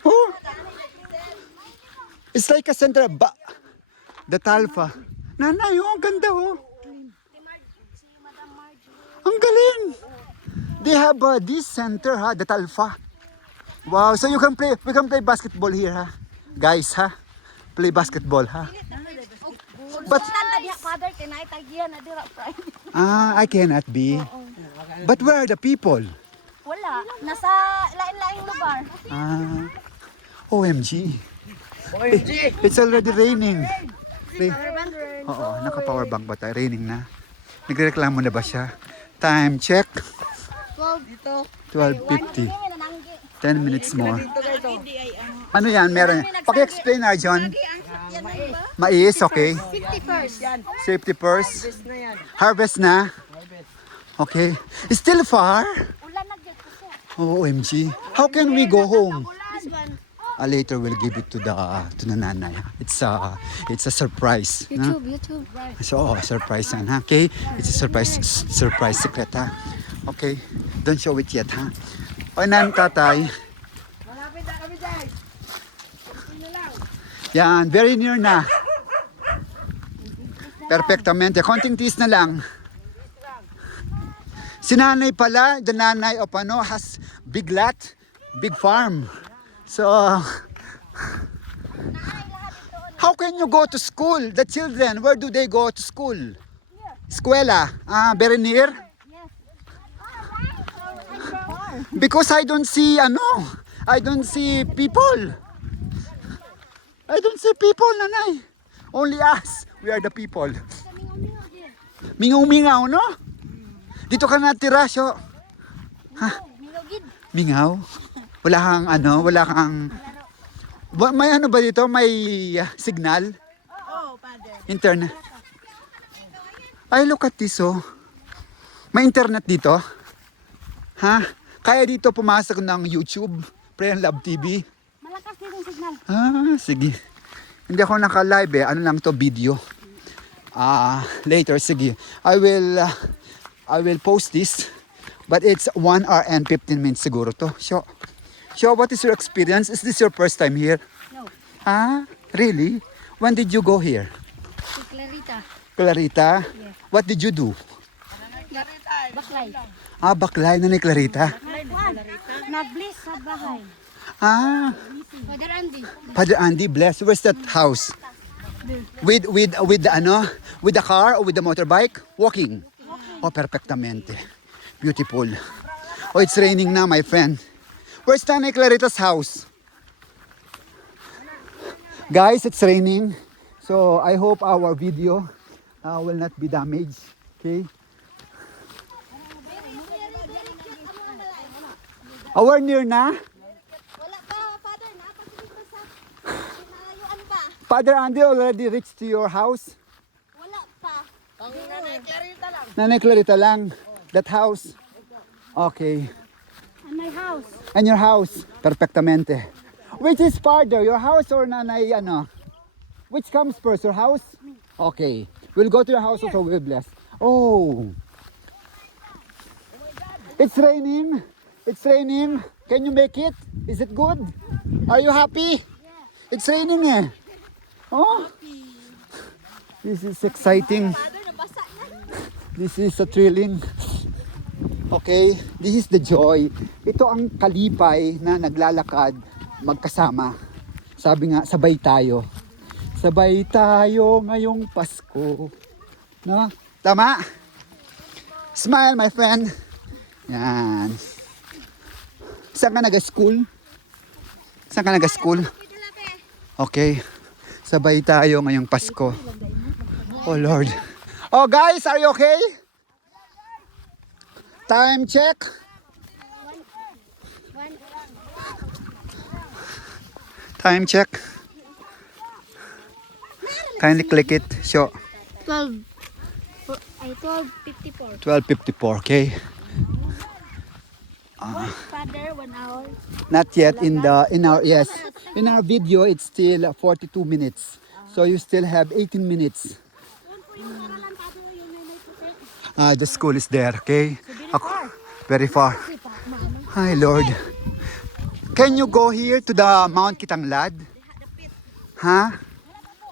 Oh. It's like a center. The Talfa. Nanay, ang ganda oh. Ang galing. They have this center, the Talfa. Wow, so we can play basketball here, guys, play basketball, But Father, kinay-tagihan na dira Friday. I cannot be. But where are the people? Wala. Nasa lain-laing lugar. OMG. It's already raining. Oo, naka-power bank ba tayo? Raining na. Nagreklamo na ba siya? Time check. 12:50. 10 minutes more. Ano yan? Meron. Paki-explain, Arjon. Mais, okay. Safety first. Harvest na. Okay. It's still far. Ulan na dyan po siya. Oh, OMG. How can we go home? Later we'll give it to the nanay. It's a surprise. YouTube. So, surprise yan, okay? It's a surprise secret, Okay? Don't show it yet, O, nan, tatay. Yan, very near na. Perfectamente. Konting tiis na lang. Si nanay pala, the nanay of has big lot, big farm. So, how can you go to school? The children, where do they go to school? Eskwela. Very near? Yes. Because I don't see, I don't see people. I don't see people, nanay. Only us. We are the people. Mingaw-mingaw, no? Dito ka natira, so. Ha? Mingaw? Wala kang, wala kang... May ano ba dito? May signal? Oh, Father. Internet? Ay, look at this, oh. May internet dito? Ha? Kaya dito pumasok ng YouTube, Pray and Love TV. Malakas din yung signal. Sige. Hindi ako naka-live eh. Ano lang to, video. Later, sige. I will post this. But it's 1 hour and 15 minutes siguro to. So, what is your experience? Is this your first time here? No. Really? When did you go here? Si Clarita. Clarita? Yes. What did you do? Baklay. Baklay na ni Clarita. Nag-bliss sa bahay. Father Andy. Father Andy, bless. Where's that house? With the car or with the motorbike? Walking. Oh, perfectamente. Beautiful. Oh, it's raining now, my friend. Where's Nanay Clarita's house? Guys, it's raining. So I hope our video will not be damaged. Okay. We're near na. Wala pa, Father. Napasilig pa sa pinayuan pa. Father Andy already reached to your house. Wala pa. Nanay Clarita lang. That house. Okay. And my house. And your house. Perfectamente. Which is farther, your house or nanay, Which comes first, your house? Okay. We'll go to your house also, we'll bless. Oh. It's raining. It's raining. Can you make it? Is it good? Are you happy? It's raining eh. Oh. This is exciting. This is a thrilling. Okay, this is the joy. Ito ang kalipay na naglalakad magkasama. Sabi nga, sabay tayo. Sabay tayo ngayong Pasko. No? Tama? Smile, my friend. Yan. Saan ka nag-school? Saan ka nag-school? Okay. Sabay tayo ngayong Pasko. Oh Lord. Oh guys, are you okay? Time check. Time check. Kindly click it. Show. 12:54. 12:54. Okay. Father, 1 hour. Not yet in our video it's still 42 minutes. So you still have 18 minutes. The school is there, okay? Very far. Hi Lord. Can you go here to the Mount Kitanglad? Huh?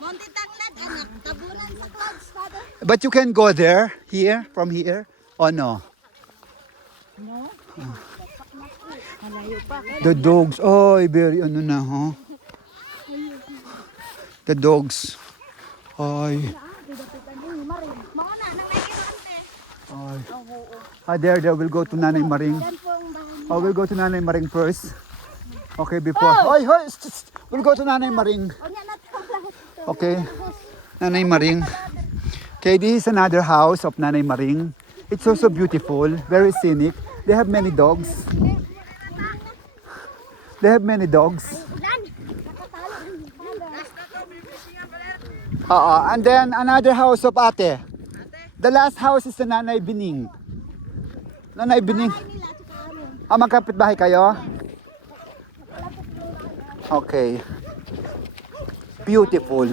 Monte Tanglad, anak. Tabunan sa clouds, Father. But you can go there, here, from here, or no? The dogs, oh, very The dogs. Ay. There, we'll go to Nanay Maring. We'll go to Nanay Maring first. Okay, before. We'll go to Nanay Maring. Okay. Nanay Maring. Okay, this is another house of Nanay Maring. It's also beautiful, very scenic. They have many dogs. And then another house of Ate. The last house is the Nanay Bining. Nanay Bining. Magkapit-bahay kayo? Okay. Beautiful.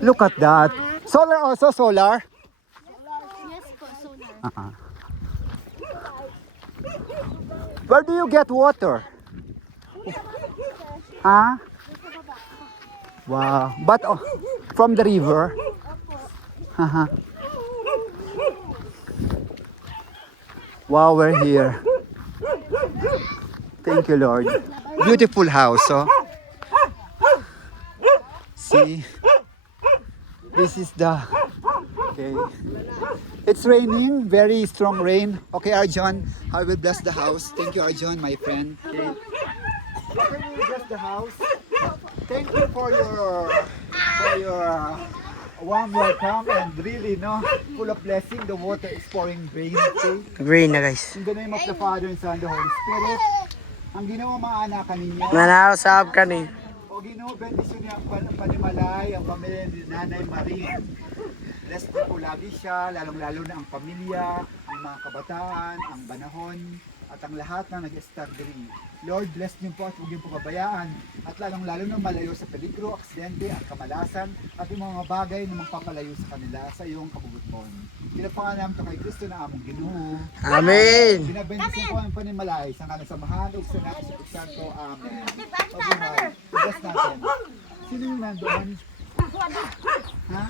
Look at that. Solar also, solar? Yes po, solar. Where do you get water? Huh? Wow. But from the river? Wow, we're here. Thank you, Lord. Beautiful house, oh. See? This is the... Okay. It's raining, very strong rain. Okay, Arjun, I will bless the house. Thank you, Arjun, my friend. Okay. Okay, we will bless the house. Thank you for your warm welcome and really, no, full of blessing. The water is pouring rain. Okay. Green na guys. In the name of the Father and Son and the Holy Spirit, ang Ginoo maanakan ninyo. Nanasab ka ni. O Ginoo, bendisyon niya ang panimalay, ang pamilya ni Nanay Marie. Bless niyo po lagi siya, lalong-lalo na ang pamilya, ang mga kabataan, ang banahon, at ang lahat na nag-start diri. Lord, bless niyo po at huwag niyo po kabayaan. At lalong-lalo na malayo sa peligro, aksidente at kamalasan at yung mga bagay na magpapalayo sa kanila sa iyong kabubuton. Pinapangalan namin ito kay Kristo na among Ginoo. Amen. Binabendisyon po ang panimalay sa kanang samahan o sa Espiritu Santo. Amen. Mabuhay. Bless natin. Sino yung nandoon? Ha?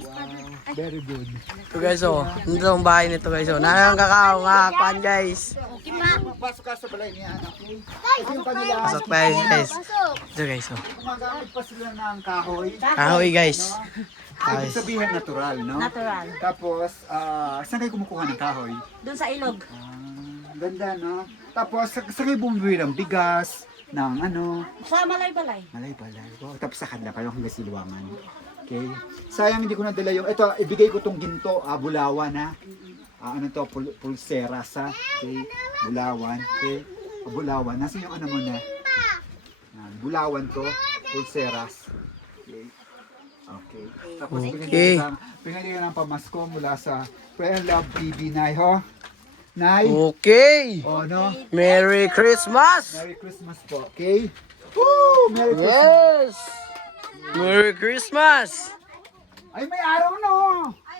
Wow, very good. Ito guys oh. Dito ang bahay nito guys oh. Nanang kakao nga kwan guys. Pasok ka sa balay niya, anak. Ito yung kanila. Pasok pa guys. Ito guys oh. Gumagamit pa sila ng kahoy. Kahoy guys. Ibig sabihin natural, no? Natural. Tapos, saan kayo kumukuha ng kahoy? Doon sa ilog. Ganda, no? Tapos, saan kayo bumibili ng bigas, ng ano? Sa malay-balay. Malay-balay. Wow, tapos sa kanila kayo hanggang Silwangan. Okay. Sayang hindi ko nadala yung, ito, ibigay ko tong ginto, bulawan na. Ano to, pulseras ha. Okay. Bulawan. Okay. Bulawan. Nasa yung ano mo na? Bulawan to, pulseras. Okay. Okay. Tapos Okay. pinagyan ng pamasko mula sa Prayer Love TV, Nay, ho? Nay? Okay. Oh, no? Merry Christmas. Merry Christmas po, okay? Woo! Merry Christmas! Yes. Merry Christmas. Ay, may araw no!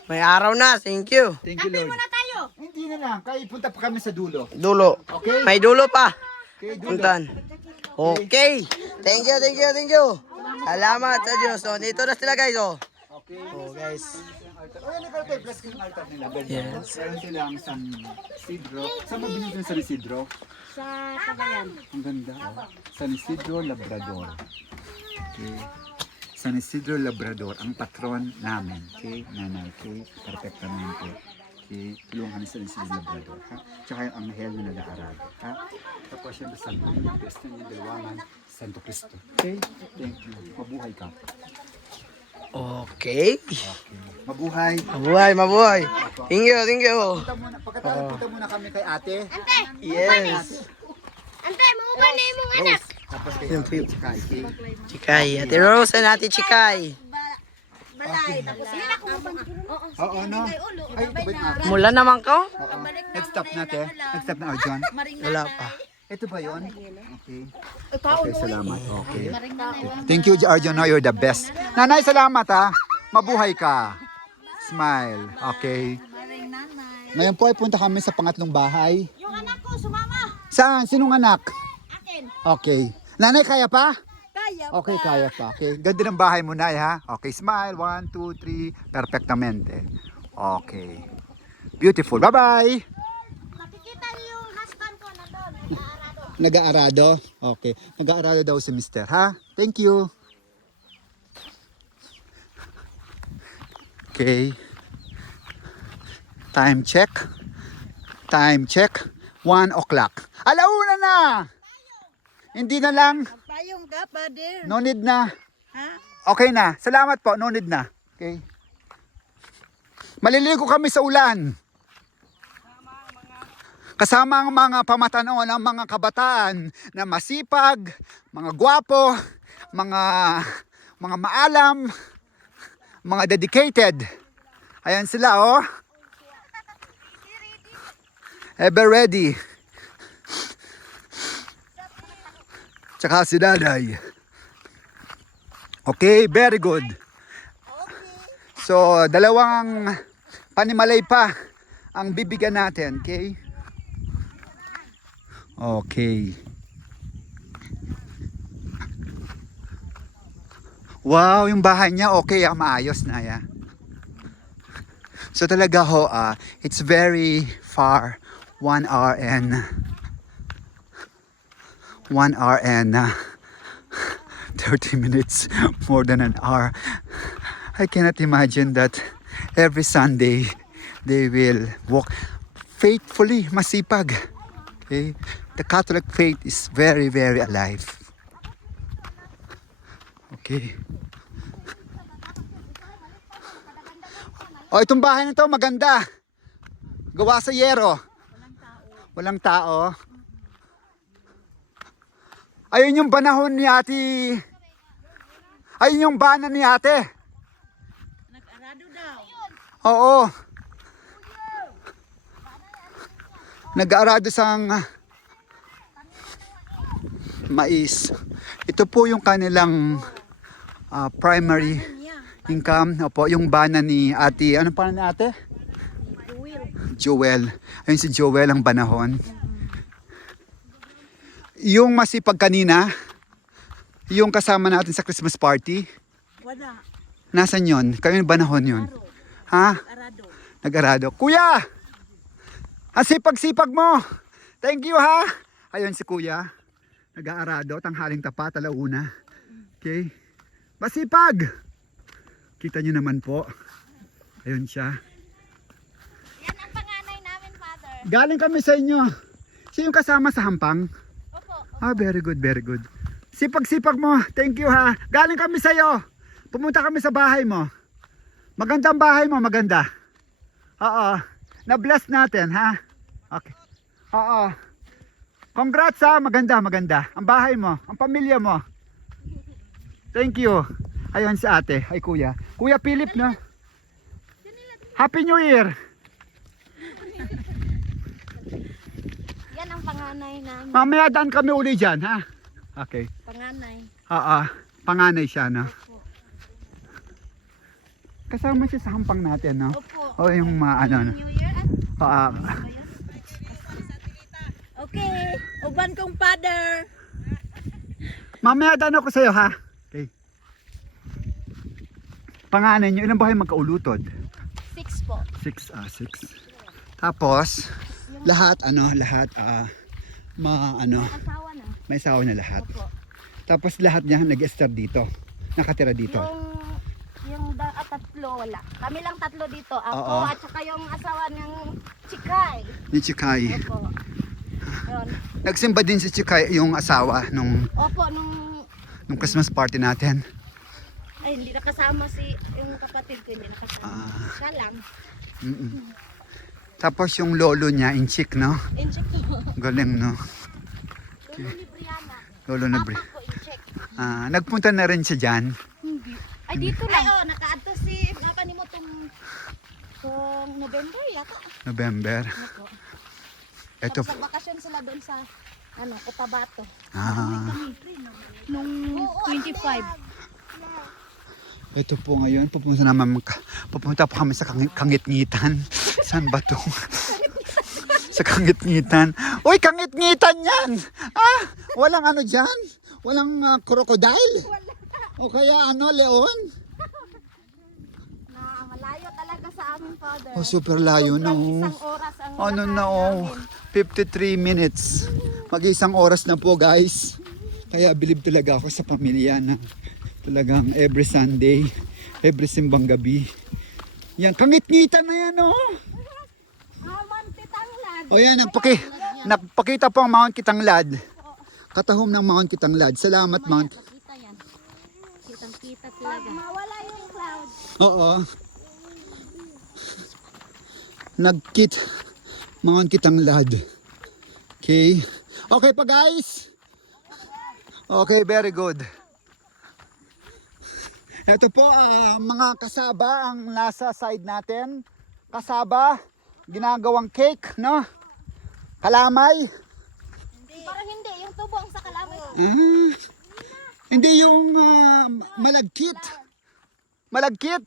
May araw na. Thank you. Thank you, Lord. Na tayo. Hindi na lang, kaya punta pa kami sa dulo. Dulo. Okay? May dulo pa. Okay, dulo. Puntan. Okay. Thank you, thank you, thank you. Salamat sa Diyos. So, dito na sila guys oh. Okay. Oh guys. Oh, yan, ikaw tayo, bless ko yung altar nila. Ganda. Yes. Meron silang San Isidro. Saan mo binili yung San Isidro? Sa Cagayan. Ang ganda. Oh. San Isidro Labrador. Okay. San Isidro Labrador, ang patron namin. Okay, nanay. Okay, perfectamente. Okay, tulungan ni San Isidro Labrador. Ha? Tsaka yung anghel na nag-aaral. Ha? Tapos yung Santo Niño, Cristo niya, dalawangan, Santo Cristo. Okay, thank you. Mabuhay ka. Okay. Mabuhay. Mabuhay, mabuhay. Thank you, thank you. Punta muna, pagkatapos punta muna kami kay ate. Yes. Ante, mauban na yung anak. Tapos kay Yun po yun. Chikay. Okay? Chikay. Ate Rose and Ate Chikay. Balay. Tapos yan ako. Oo, no? Ay, wait nga. Mula naman ko? Oo. Nag-stop natin. Nag-stop na, John. Wala pa. Ito ba yun? Okay. Okay, salamat. Okay. Thank you, Arjun. No, you're the best. Nanay, salamat ha. Mabuhay ka. Smile. Okay. Ngayon po ay punta kami sa pangatlong bahay. Yung anak ko, sumama. Saan? Sinong anak? Akin. Okay. Nanay, kaya pa? Kaya. Okay, kaya pa. Okay. Ganda ng bahay mo, Nay, ha? Okay, smile. 1, 2, 3. Perfectamente. Okay. Beautiful. Bye-bye. Makikita niyo yung husband ko nandun. Nag-aarado. Nag-aarado? Okay. Nag-aarado daw si Mister, ha? Thank you. Okay. Time check. Time check. 1 o'clock. Alauna na! Hindi na lang. Payong ka pa, dear. No need na. Ha? Okay na. Salamat po. No need na. Okay. Maliligo kami sa ulan. Kasama ang mga pamatanon ng mga kabataan na masipag, mga gwapo, mga maalam, mga dedicated. Ayan sila, oh. Ever ready. Tsaka si Daday. Okay, very good. So, dalawang panimalay pa ang bibigyan natin, okay? Okay. Wow, yung bahay niya okay, maayos na ya. So talaga ho, it's very far. 1 hour and 30 minutes, more than an hour. I cannot imagine that every Sunday they will walk faithfully, masipag. Okay? The Catholic faith is very, very alive. Okay. Oh, itong bahay na to maganda. Gawa sa yero. Walang tao. Ayun yung banahon ni ate. Ayun yung bana ni ate. Nag-arado daw. Oo. Nag-aarado sang mais. Ito po yung kanilang primary income. Opo, yung bana ni ate. Ano pa ni ate? Joel. Ayun si Joel ang banahon. Yung masipag kanina, yung kasama natin sa Christmas party, Wala. nasan yon? Kami banahon yun. Ha? Arado. Nag-arado. Kuya! Ang sipag-sipag mo! Thank you ha! Ayun si kuya. Nag-aarado, tanghaling tapat, alauna. Okay? Masipag! Kita nyo naman po. Ayun siya. Yan ang panganay namin, Father. Galing kami sa inyo. Siya yung kasama sa hampang. Opo. Ah, very good, very good. Sipag-sipag mo. Thank you ha. Galing kami sa iyo. Pumunta kami sa bahay mo. Magandang bahay mo, maganda. Oo. Na-bless natin, ha? Okay. Oo. Congrats ha, maganda, maganda. Ang bahay mo, ang pamilya mo. Thank you. Ayun si ate, ay kuya. Kuya Philip, no? Happy New Year. Yan ang panganay namin. Mamaya daan kami uli dyan, ha? Okay. Panganay. Oo. Panganay siya, no? Kasama siya sa hampang natin, no? Opo. O yung mga ano, no? New Year at Okay. Uban kong father. Mamaya daan ako sa'yo, ha? Okay. Panganay nyo, ilan ba kayo magkaulutod? 6 po. 6. Tapos, lahat, Asawa na. may asawa na lahat. Opo. Tapos lahat niya nag-start dito. Nakatira dito. Yung tatlo, wala. Kami lang tatlo dito. Ako Oo. at saka yung asawa ng Chikay. Ni Chikay. Opo. Yun. Nagsimba din si Chikay, yung asawa, nung Opo, nung Christmas party natin. ay hindi nakasama si yung kapatid ko, hindi nakasama. Siya lang. Mm-mm. Tapos yung lolo niya, Inchik, no? In-check po. Galing, no? Lolo ni Brianna. Lolo na Papa ko in-check. nagpunta na rin siya dyan. Hindi. Ay dito lang. Ay oh, nakaadto si napa nimo tong November yata. November. Nako. Ito. Sa bakasyon sila doon sa Cotabato. Nung 25. Ito po ngayon, pupunta po kami sa Kangit-ngitan. Saan ba to? Sa Kangit-ngitan. Uy, Kangit-ngitan yan! Ah, walang ano dyan? Walang crocodile? O kaya leon? Na malayo talaga sa amin, Father. Oh, super layo na. Sobrang isang oras ang Ano lakad na namin. 53 minutes. Mag-isang oras na po, guys. Kaya bilib talaga ako sa pamilya na talagang every Sunday, every simbang gabi. Yan, Kangit-ngitan na yan, oh. Mount Kitanglad. O yan, nagpakita po ang Mount Kitanglad. Katahom ng Mount Kitanglad. Salamat, Mount. Kita yan. Kitang-kita talaga. Mawala yung cloud. Oo. Nagkit Mount Kitanglad. Okay. Okay pa, guys? Okay, very good. Ito po, mga kasaba ang nasa side natin. Kasaba, ginagawang cake, no? Kalamay. Parang hindi, yung tubo ang sa kalamay. Hindi yung malagkit. Malagkit.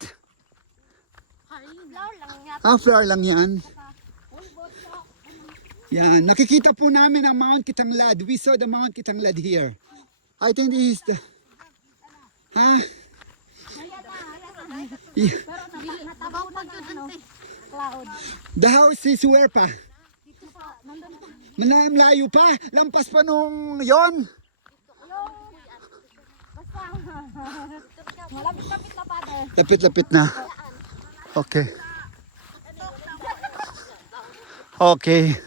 Flower lang yata. Flour lang yan. Yan, nakikita po namin ang Mount Kitanglad. We saw the Mount Kitanglad here. I think this is the... Yeah. Natabaw pa yun, cloud. The house is where pa? Malayo pa. Lampas pa nung yon. Malapit-lapit na, Father. Lapit-lapit na. Okay. Okay.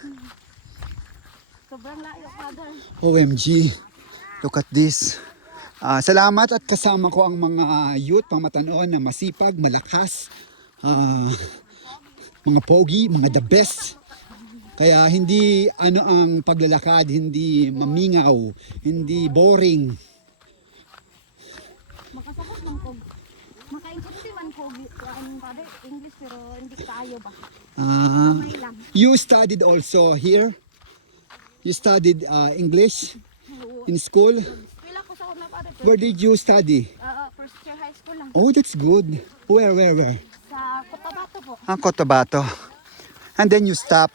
Sobrang layo, Father. OMG. Look at this. Salamat at kasama ko ang mga youth, pamatanon na masipag, malakas, mga pogi, mga the best. Kaya hindi ano ang paglalakad, hindi mamingaw, hindi boring. Makasapos man ko. Makaintindi man ko Father, English pero hindi kayo ba? Kamay lang. You studied also here? You studied English in school? Pila ko sa una, Father. Where did you study? First year high school lang. Oh, that's good. Where? Sa Cotabato po. Cotabato. And then you stop.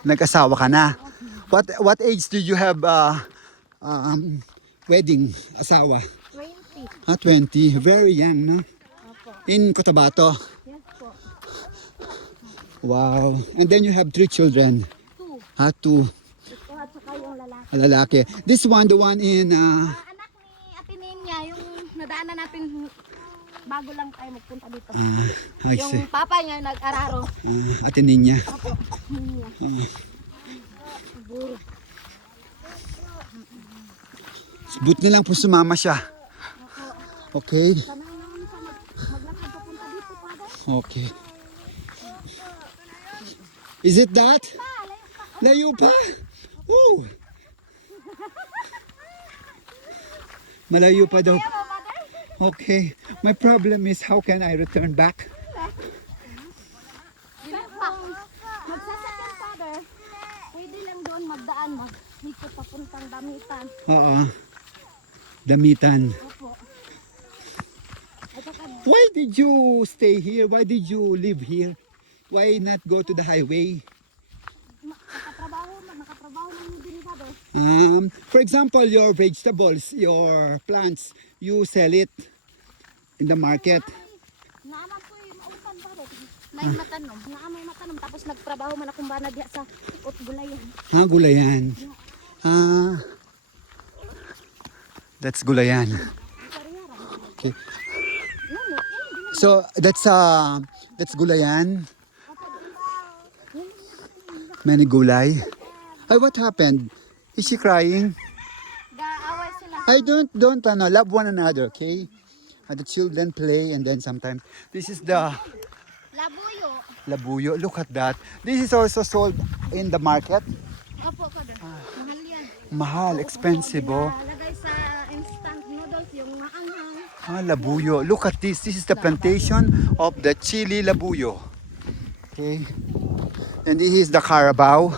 Nag-asawa ka na. What age did you have wedding, asawa? 20. 20. Very young, no? In Cotabato. Yes po. Wow. And then you have 3 children. 2. 2. Ito at saka yung lalaki. Lalaki. This one, the one in... Anak ni Ate Ninya, yung nadaanan natin bago lang tayo magpunta dito. I see. Yung papa niya nag-araro. Ate Ninya. Ninya. Buti na lang po sumama siya. Okay. Sanay naman siya maglakad papunta dito, Father. Okay. Is it that? Layo pa? Oh. Malayo pa daw. Okay. My problem is how can I return back? Magsasakyan, Father. Pwede lang doon magdaan, mag-ikot papuntang Damitan. Oo. Damitan. Opo. At saka, Why did you stay here? Why did you live here? Why not go to the highway? nakatrabaho naman din, Father. For example, your vegetables, your plants, you sell it in the market. Naaman ko yung maupan, Father. May matanom. Naamay matanom. Tapos nagtrabaho man akong bana diya sa ikot gulayan. Gulayan. That's gulayan. Okay. So that's gulayan. Many gulay. Ay, what happened? Is she crying? Gaaway sila. I don't love one another, okay? The children play and then sometimes this is the Labuyo. labuyo. Look at that. This is also sold in the market. Opo, Father. Mahal yan. Mahal, expensive, oh. Lagay sa instant noodles yung maanghang. Labuyo. Look at this. This is the plantation of the chili labuyo. Okay. And this is the carabao.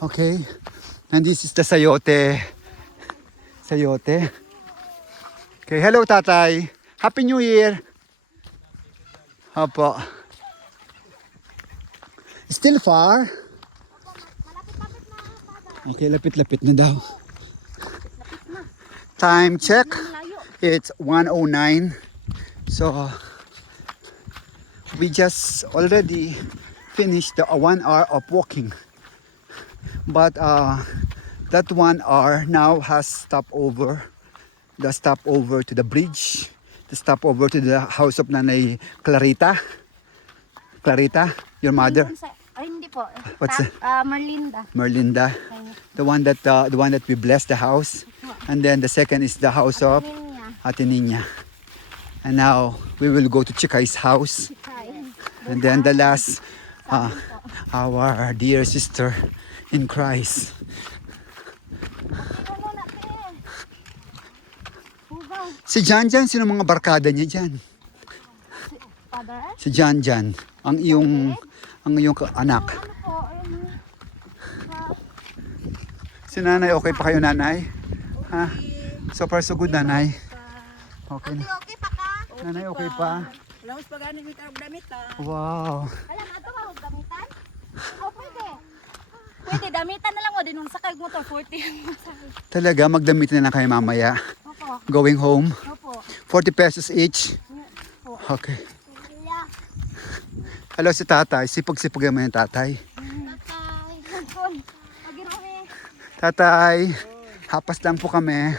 Okay. And this is the sayote. Sayote. Okay. Hello, tatay. Happy New Year. Opo. Still far? Okay, lapit-lapit na daw. Time check. It's 1:09. So we just already finished the 1 hour of walking. But that 1 hour now has stopover. The stopover to the bridge. The stopover to the house of Nanay Clarita. Clarita, your mother. Ay, hindi po. What's that? Merlinda. Merlinda. The one that we blessed the house. And then the second is the house of Ninya. Ate Ninya. And now we will go to Chikai's house. Hi. And then the last, our dear sister in Christ. Ano natin? Hugaw. Si Jan, sino mga barkada niya dyan? Father? Si Jan, ang iyong anak. Ano po? Ayun. Si nanay, okay pa kayo nanay? Ha? So far so good nanay. Okay na. Okay pa ka? Nanay, okay pa? Alam mo, pag-ano yung damit Wow. Alam, ato ka huwag gamitan? O, pwede. Pwede, damitan na lang mo. Dinong sakay motor, 40 yung masakay. Talaga, magdamit na lang kayo mamaya. Opo. Going home. Opo. 40 pesos each. Okay. Hello si tatay. Sipag-sipag naman yung tatay. Tatay. Hagkon. Pagirami. Tatay, hapas lang po kami.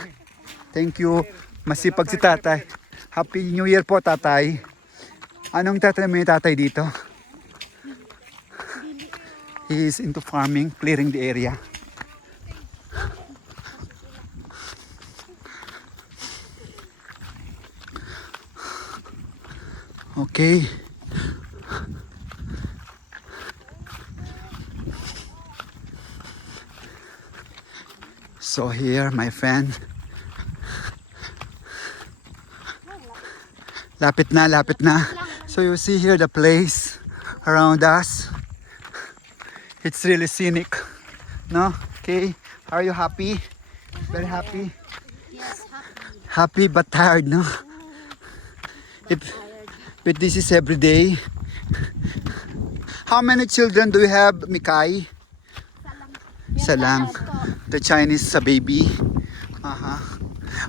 Thank you. Masipag si tatay. Happy New Year po tatay. Anong tatay mo yung tatay dito? He is into farming, clearing the area. Okay. So here, my friend. Lapit na, lapit na. So you see here the place around us. It's really scenic. No? Okay. Are you happy? Very happy? Yes, happy. Happy but tired, no? But this is every day. How many children do you have, Mikay? Isa lang. The Chinese baby.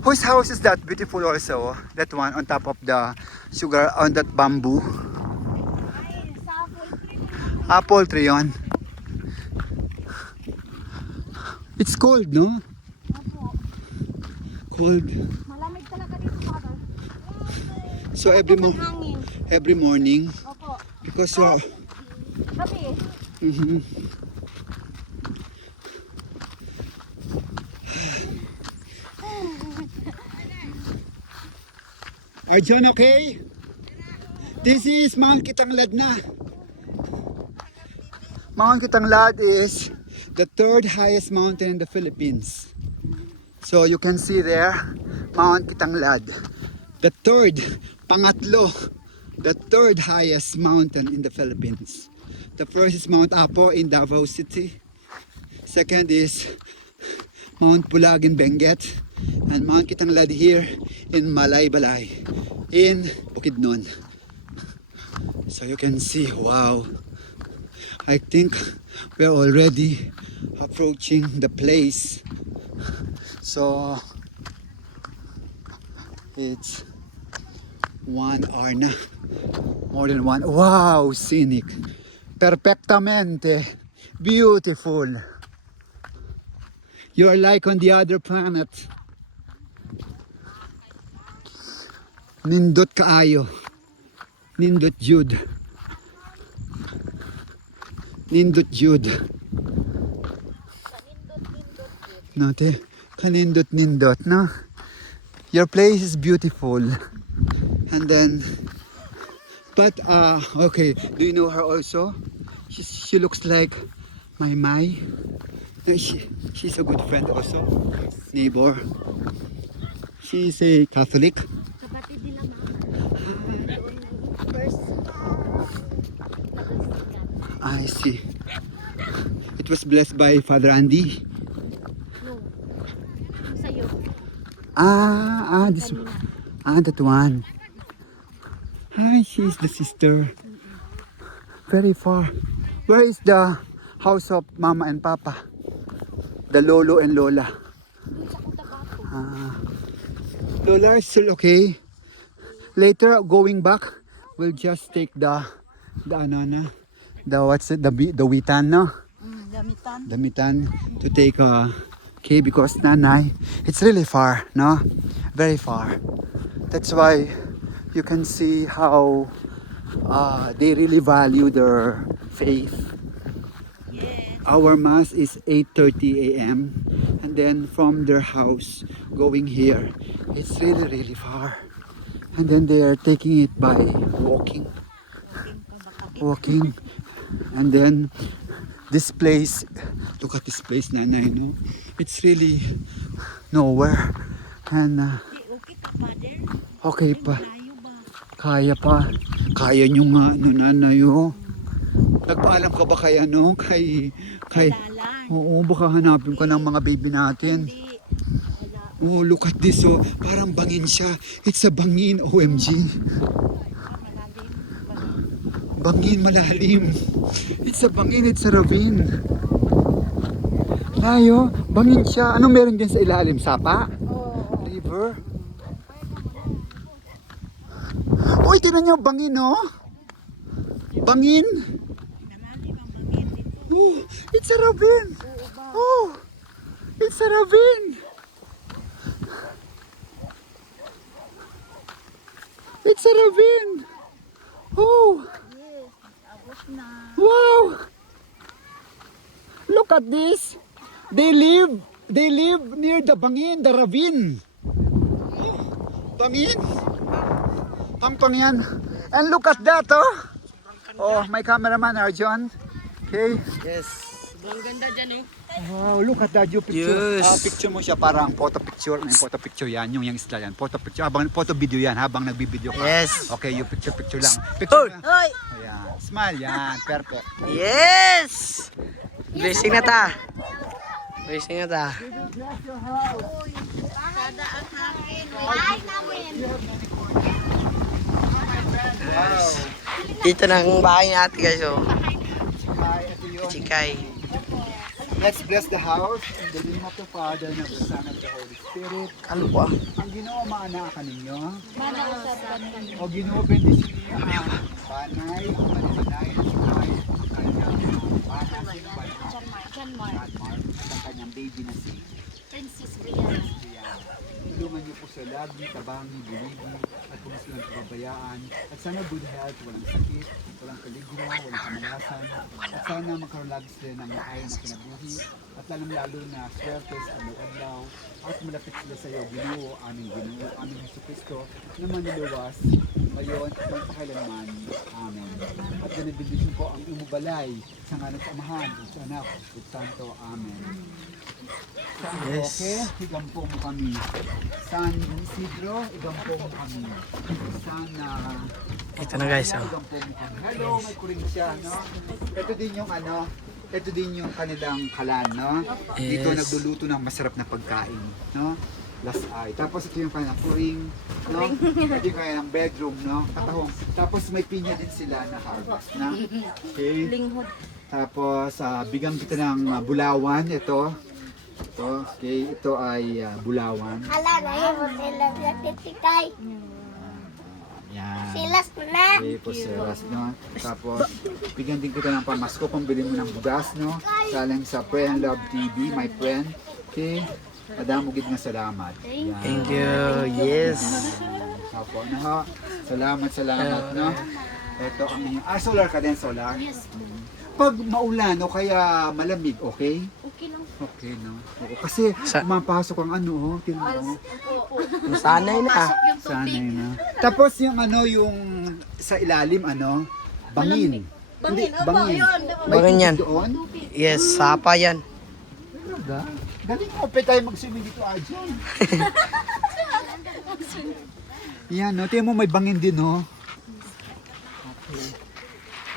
Whose house is that? Beautiful also. That one on top of the sugar, on that bamboo. Apple tree yun. It's cold, no? Opo. Cold. Malamig talaga dito, Father. So Hangin. every morning, Opo. because Gabi. mhm. Arjun, okay? This is Mount Kitanglad na. Mount Kitanglad is the third highest mountain in the Philippines. So you can see there, Mount Kitanglad. The third, pangatlo, the third highest mountain in the Philippines. The first is Mount Apo in Davao City. Second is Mount Pulag in Benguet. And Mount Kitanglad here in Malaybalay in Bukidnon. So you can see, wow. I think we're already approaching the place. So it's 1 hour na. More than one. Wow, scenic. Perfectamente beautiful. You're like on the other planet. Nindot kaayo. Nindot jud. Nindot jud. No, te. Kanindot nindot, no? Your place is beautiful. And then, but, okay, do you know her also? She looks like my Mai. She's a good friend also. Neighbor. She's a Catholic. Kapatid nila mama. First. I see. It was blessed by Father Andy. No. Sa'yo. This, that one. She's the sister. Very far. Where is the house of Mama and Papa? The Lolo and Lola. Doon sa Cotabato. Lola is still okay. Later, going back, we'll just take the what's it, the Witan, no? Damitan. Damitan to take okay, because Nanay, it's really far, no? Very far. That's why you can see how they really value their faith. Our mass is 8:30 a.m. and then from their house going here, it's really far. And then they are taking it by walking. And then this place, look at this place, Nanay, no? It's really nowhere. And Okay ka pa din. okay pa. Layo ba? Kaya pa. Kaya nyo nga, no, Nanay, oh. Nagpaalam ka ba kay ano? Kay... Dalan. Oo, baka hanapin ka ng mga baby natin. Hindi. Wala. Oh, look at this, oh. Parang bangin siya. It's a bangin, OMG. Malalim. Bangin malalim. It's a bangin, it's a ravine. Layo, bangin siya. Anong meron din sa ilalim? Sapa? Oo. River? Uy, tinan niyo, bangin, oh. Bangin. Malalim ang bangin dito. Oh, it's a ravine. Oh, it's a ravine. It's a ravine. Oh, Yes, abot na. wow! Look at this. They live near the Bangin, the ravine. Bangin. Tampang yan. And look at that, oh. Oh, my cameraman, Arjun. Okay. Yes. Sobrang ganda dyan, oh. Wow, look at that. You picture. Yes. Picture mo siya parang photo picture. May photo picture yan. Yung isla yan. Photo picture. Photo video yan habang nagbibideo ka. Yes. Okay, you picture lang. Picture Hoy! mo. Hoy! Ayan. Smile yan. Perfect. Yes! Blessing na ta. Blessing na ta. Kada ang hangin. Ay, namin. Dito na ang bahay ni ate guys, oh. Hi, ito yung Chikay. let's bless the house in the name of the Father and of the Son and of the Holy Spirit. Kalwa. Ang Ginoo maanaakan ninyo. Manausap kami. O Ginoo bendisin niyo ang banay, ang mananay, ang kanyang bata, sino ba yun? John Mark. John Mark, at ang kanyang baby na si Princess Brianna. Brianna. Tulungan niyo po sa lagi, tabangi, buligi, at kung silang kababayaan. At sana good health, walang sakit, walang peligro, walang kamalasan. At sana magkaroon lagi sila ng maayos na kinabuhi. At lalong-lalo na swerte sa adlaw. At malapit sila sa iyo, Ginoo, aming Jesucristo, na maniliwas ngayon at magpakailanman. Amen. At ganabindisyon ko ang umubalay sa ngalan sa Amahan, at sa Anak, at Santo. Amen. San Roque, igampo mo kami. San Isidro, igampo mo kami. San Ito na guys, oh. igampo mo kami. Hello, may kuring siya, no? Ito din yung ito din yung kanilang kalan, no? Dito Yes. nagluluto ng masarap na pagkain, no? Last eye. Tapos ito yung kanilang kuring, no? Ito yung kanilang bedroom, no? Katahong. Tapos may pinya din sila na harvest, na? Okay. Linghod. Tapos bigyan kita ng bulawan, ito. Ito, okay, ito ay bulawan. Ala na yun mo sila nagtitikay. Yan. Silas na. Okay, poseras, no? Tapos, bigyan din kita ng pamasko, pambili mo ng bugas, no? Salang sa Pray and Love TV, my friend. Okay? Madamugid nga salamat. Yan. Thank you. Yes. Apo, no? Ha? Salamat, no? Ito ang inyong, solar ka din, solar? Yes. Pag maulan o kaya malamig, okay? Okay lang. Okay, no? Oo, kasi pumapasok ang ano, oh. Tingnan mo. Sanay na. Yung Sanay tubig. na. Tapos yung yung sa ilalim, bangin. Hindi, bangin. May Bangin yan. tubig doon? Yes, sapa yan. Talaga? Galing mo, pwede tayo mag-swimming dito, Arjun. Yan, no? Tingnan mo, may bangin din, no? Okay.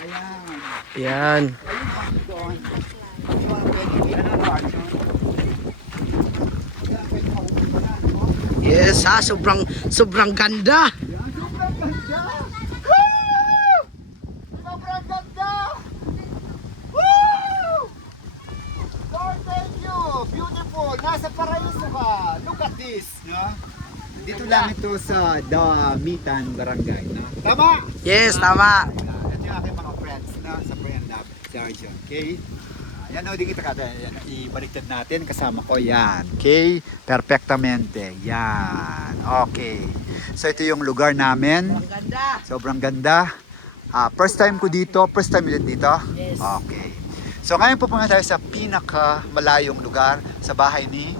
Ayan. Yan. Ayun, bangin doon. Pwede, Arjun? Ayan, pwede mahuhuli na, no? Yes, ha. Sobrang ganda. Yan, sobrang ganda! Woo! Sobrang ganda! Woo! Lord, thank you! Beautiful! Nasa paraiso ka! Look at this! No? Dito lang ito sa Damitan Barangay. No? Tama! Yes, tama. Ito yung aking mga friends no? Sa Friend Lab, Sergeant. Okay? Yan o, di kita kata. Yan, ibaliktad natin. Kasama ko yan. Okay? Perfectamente. Yan. Okay. So ito yung lugar namin. Ganda. Sobrang ganda. First time ko dito. First time ulit dito? Yes. Okay. So ngayon pupunta tayo sa pinaka malayong lugar sa bahay ni.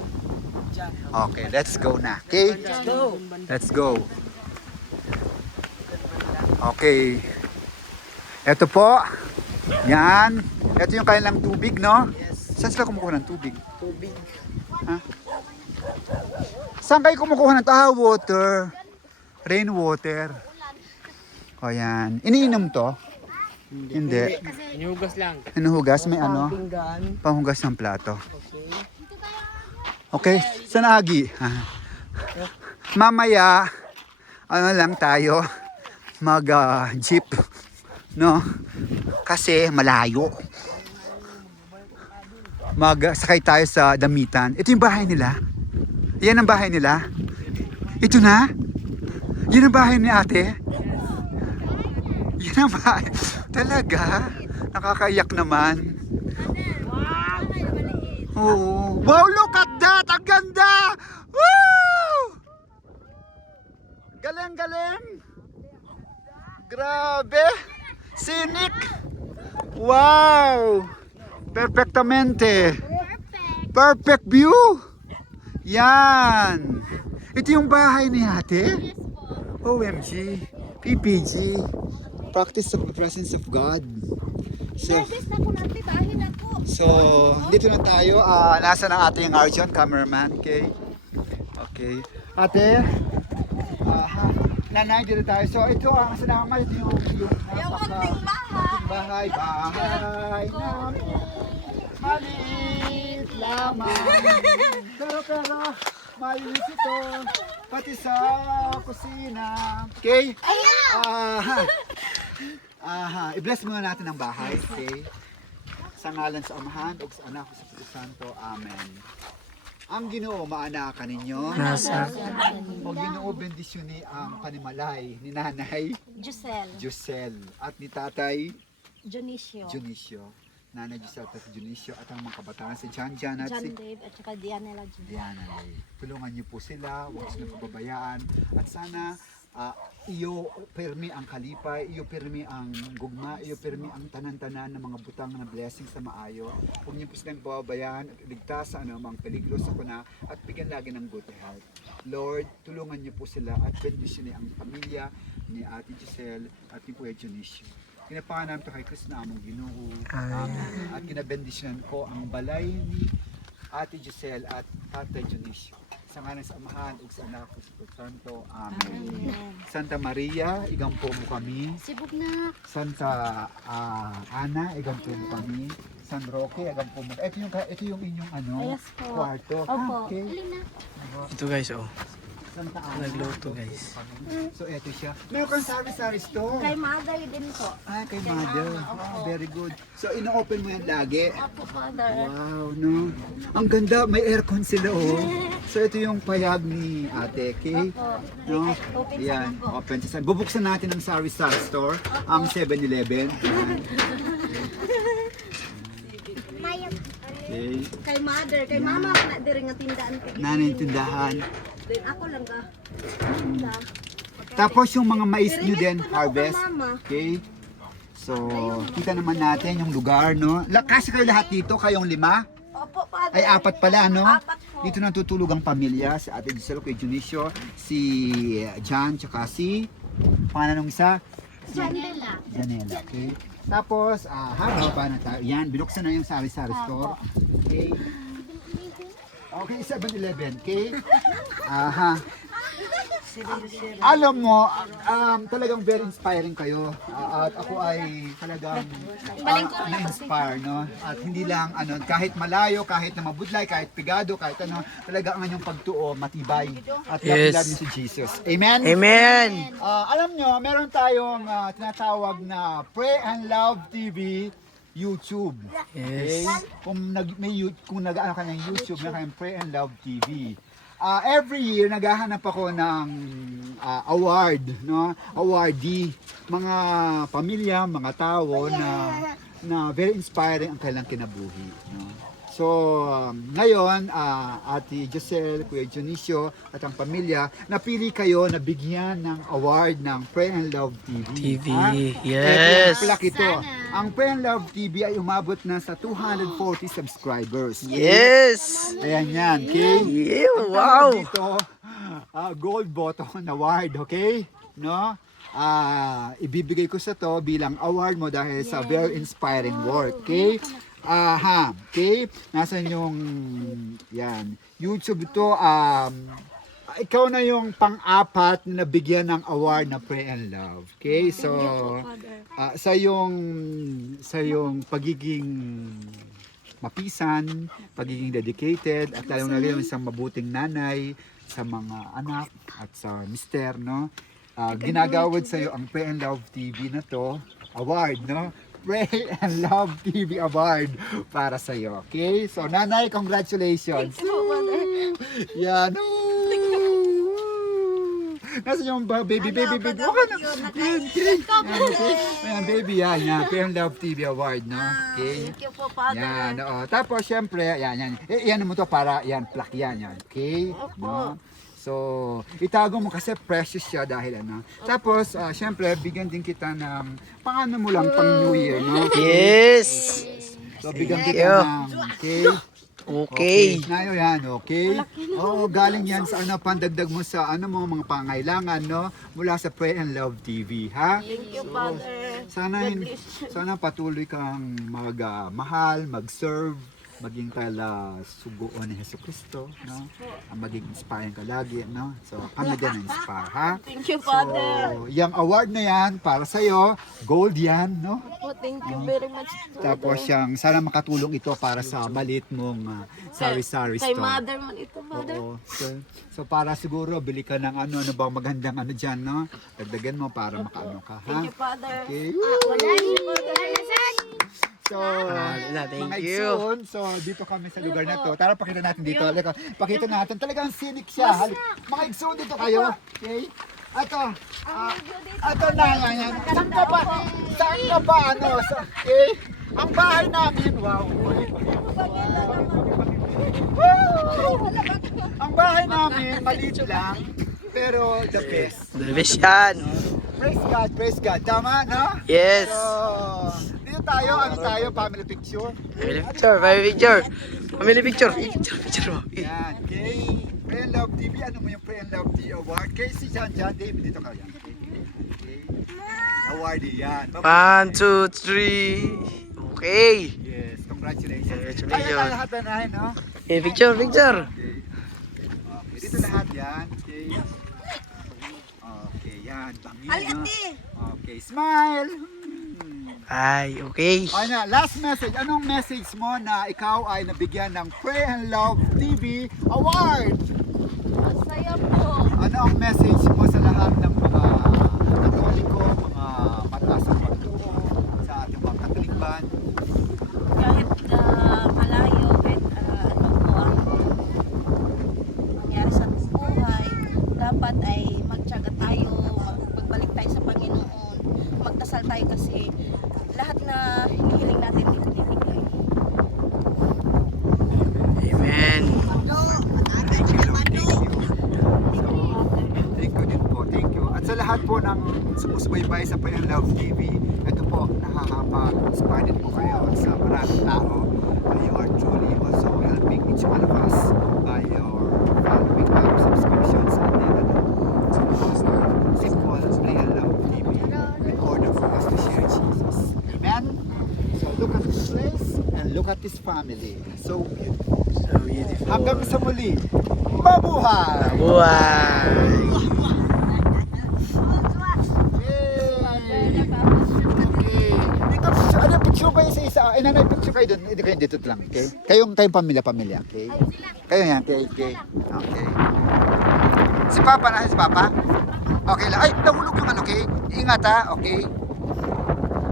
Okay, let's go na. Okay? Go. Let's go. Okay. Ito po. Yan. Ito yung kanilang tubig, no? Yes. Saan sila kumukuha ng tubig? Tubig. Ha? Saan kayo kumukuha ng water? Rainwater. O yan. Iniinom to? Hindi. Inuhugas lang. Inuhugas? May ano? Pinggan. Panghugas ng plato. Okay. Okay? Saan Agi? Ha? Mamaya, ano lang tayo, mag-jeep. No? Kasi malayo. Magsakay tayo sa Damitan. Ito yung bahay nila. Yan ang bahay nila. Ito na? Yan ang bahay ni ate? Yan ang bahay. Talaga? Nakakaiyak naman. Oo. Wow, look at that! Ang ganda! Woo! Galing, galing! Grabe! Scenic! Wow! Perfectamente! Perfect view! Yan! Ito yung bahay ni ate? OMG! PPG! Practice of the presence of God. So, Guys, naku natin, bahin ako. So, dito na tayo. Nasa ng ating Arjun, cameraman. Okay. Okay. Ate, nanay, dito tayo. So, ito ang salamat. Ito yung munting bahay. Bahay namin. Maliit lamang. Pero, malinis ito. Pati sa kusina. Okay? I-bless muna natin ang bahay. Okay? Sa ngalan sa Amahan o sa Anak o sa Espiritu Santo. Amen. Ang Ginoo maanakan ninyo. O Ginoo bendisyon ang panimalay ni Nanay Josel at ni Tatay Junicio. Nanay Josel at Junicio at ang mga kabataan si Jan at si Dave at saka Diana Diana. Tulungan niyo po sila, huwag silang pababayaan at sana iyo permi ang kalipay, iyo permi ang gugma, iyo permi ang tanan-tanan ng mga butang na blessings sa maayo. Huwag niyo po silang pababayaan at iligtas sa anumang peligro sa kuna at bigyan lagi ng good health. Lord, tulungan niyo po sila at bendisyon ang pamilya ni Ate Giselle at ni Kuya Junicio. Kinapangan namin ito kay Kristo na among Ginoo. Amen. At kinabendisyon ko ang balay ni Ate Giselle at Tatay Junicio. Sa ngalan sa Amahan ug sa Anak ug sa Espiritu Santo. Amen. Santa Maria, igampo mo kami. Sibog na. Santa Ana, igampo mo kami. San Roque, igampo mo. Ito yung inyong Yes po. kwarto. Opo. Okay. Ito guys, oh. Santa Ana. Nagluto guys. So ito siya. Meron kang sari-sari store. Kay Mother din po. Kay Mother. Very good. So ino-open mo yan lagi. Opo, Father. Wow, no? Ang ganda, may aircon sila, oh. So, ito yung payag ni Ate, okay? No? Open Yan, sana po. open sa bubuksan natin ang sari-sari store, ang 7-Eleven. Yan. Okay. Kay Mother, kay Mama na diri nga tindaan ko. Nanintindahan. Then ako lang ka. Tapos yung mga mais nyo din, Direct ko na harvest. ako, Mama. Okay? So, kita naman natin yung lugar, no? Kasi kayo lahat dito, kayong 5? Opo, Father. Ay, 4 pala, no? 4 po. Dito natutulog ang pamilya, si Ate Giselle, kay Junicio, si Jan, tsaka si, pangalan ng isa? Janela. Janela, okay? Tapos, baba na tayo. Yan, binuksan na yung sari-sari store. Okay? Okay, 7-Eleven, okay? Alam mo, talagang very inspiring kayo. At ako ay talagang na-inspire, no? At hindi lang, kahit malayo, kahit na mabudlay, kahit pigado, kahit talaga ang inyong pagtuo, matibay. At Yes. love niyo si Jesus. Amen? Amen! Alam nyo, meron tayong tinatawag na Pray and Love TV YouTube. Yes. Kung nag-ano ka ng YouTube, meron kayong Pray and Love TV. Every year naghahanap ako ng award, no? Awardee, mga pamilya, mga tao na very inspiring ang kailang kinabuhi, no? So, ngayon, Ate Giselle, Kuya Junicio at ang pamilya, napili kayo na bigyan ng award ng Pray and Love TV. Yes. Ito yung ito. Ang Pray and Love TV ay umabot na sa 240 subscribers. Yes! Ayan yan, okay? Yeah, Ang wow! tawag dito, gold button award, okay? No? Ibibigay ko sa to bilang award mo dahil sa very inspiring work, okay? Okay? Nasaan yung, yan, YouTube ito, ikaw na yung pang-apat na nabigyan ng award na Pray and Love, okay? So, sa yung pagiging mapisan, pagiging dedicated, at lalong lalo yung isang mabuting nanay sa mga anak at sa mister, no? Ginagawad sa iyo ang Pray and Love TV na to, award, no? Pray and Love TV Award para sa iyo. Okay? So, nanay, congratulations. Yan. Nasaan yung baby? Okay na. Yan, okay. Ayan, baby, yan. Pray and Love TV Award, no? Okay? Thank you po, Father. Yan, oo. Tapos, syempre, yan. Yan mo to para, yan, plaque yan. Okay? No? So, itago mo kasi precious siya dahil ano. Tapos, syempre, bigyan din kita ng paano mo lang pang New Year, no? Yes. So, bigyan Thank kita you. ng, okay? Okay. Nayo yan, okay? Oo, galing yan sa ano, pandagdag mo sa ano mo, mga pangailangan, no? Mula sa Pray and Love TV, ha? Thank you, Father. Sana patuloy kang magmahal, mag-serve, maging tala sugoon ni Hesus Kristo, no? Maging inspiring ka lagi, no? So, kami din inspire, ha? Thank you, So, yung award na yan, para sa'yo, gold yan, no? Thank you very much. Tapos yung, sana makatulong ito para sa maliit mong sari-sari Kay store. mother man ito, Father. Oo. So, para siguro, bili ka ng ano bang magandang ano dyan, no? Dagdagan mo para makaano ka, ha? Thank you, Father. Okay. So, Thank mga you. igsoon, so dito kami sa lugar na to. Tara, pakita natin dito. Halika, pakita natin. Talagang scenic siya. Mga igsoon dito kayo. Okay? Ato na yan. Saan ka ba? Saan ka ba? Ano? Okay? Ang bahay namin. Wow. Ang bahay namin, maliit lang. Pero the best. The best yan. Praise God. Tama, no? Yes. So, dito tayo, ano tayo, family picture. Family picture. Family picture. Family picture. Picture mo. Yan, kay Pray and Love TV, ano mo yung Pray and Love TV Award? Kay si John David, dito ka yan. Okay. Award yan. 1, 2, 3. Okay. Yes, congratulations. Congratulations. Tayo na lahat na, no? Okay, picture. Okay. Okay, dito lahat yan. Okay. Okay, yan. Bangin, no? Okay, smile. Ay, okay. Ano, last message. Anong message mo na ikaw ay nabigyan ng Pray and Love TV Award? Masaya po. Ano ang message mo sa lahat ng mga Katoliko, mga mataas ang pagturo sa ating mga Katolikban? Kahit malayo, kahit ano po ang nangyari sa buhay, dapat ay magtiyaga tayo, magbalik tayo sa Panginoon, magdasal tayo kasi lahat na hinihiling natin ibinibigay. Amen. Thank you din po. Thank you. At sa lahat po ng sumusubaybay sa Pray and Love TV, ito po, nakakapag-inspire din po kayo sa maraming tao. You are truly also helping each one of us by your following up subscriptions and simple Pray and Love TV in order for us to share Jesus. Amen? So look at this place and look at this family. So beautiful. So beautiful. Hanggang sa muli, mabuhay! Buhay. Ano, picture ba isa-isa? Ay, nanay, picture kayo doon. Hindi kayo dito lang, okay? Kayong pamilya, okay? Kayo yan, okay? Okay. Si Papa na, si Papa? Okay lang. Ay, nahulog yung ano, okay? Ingat ha, okay?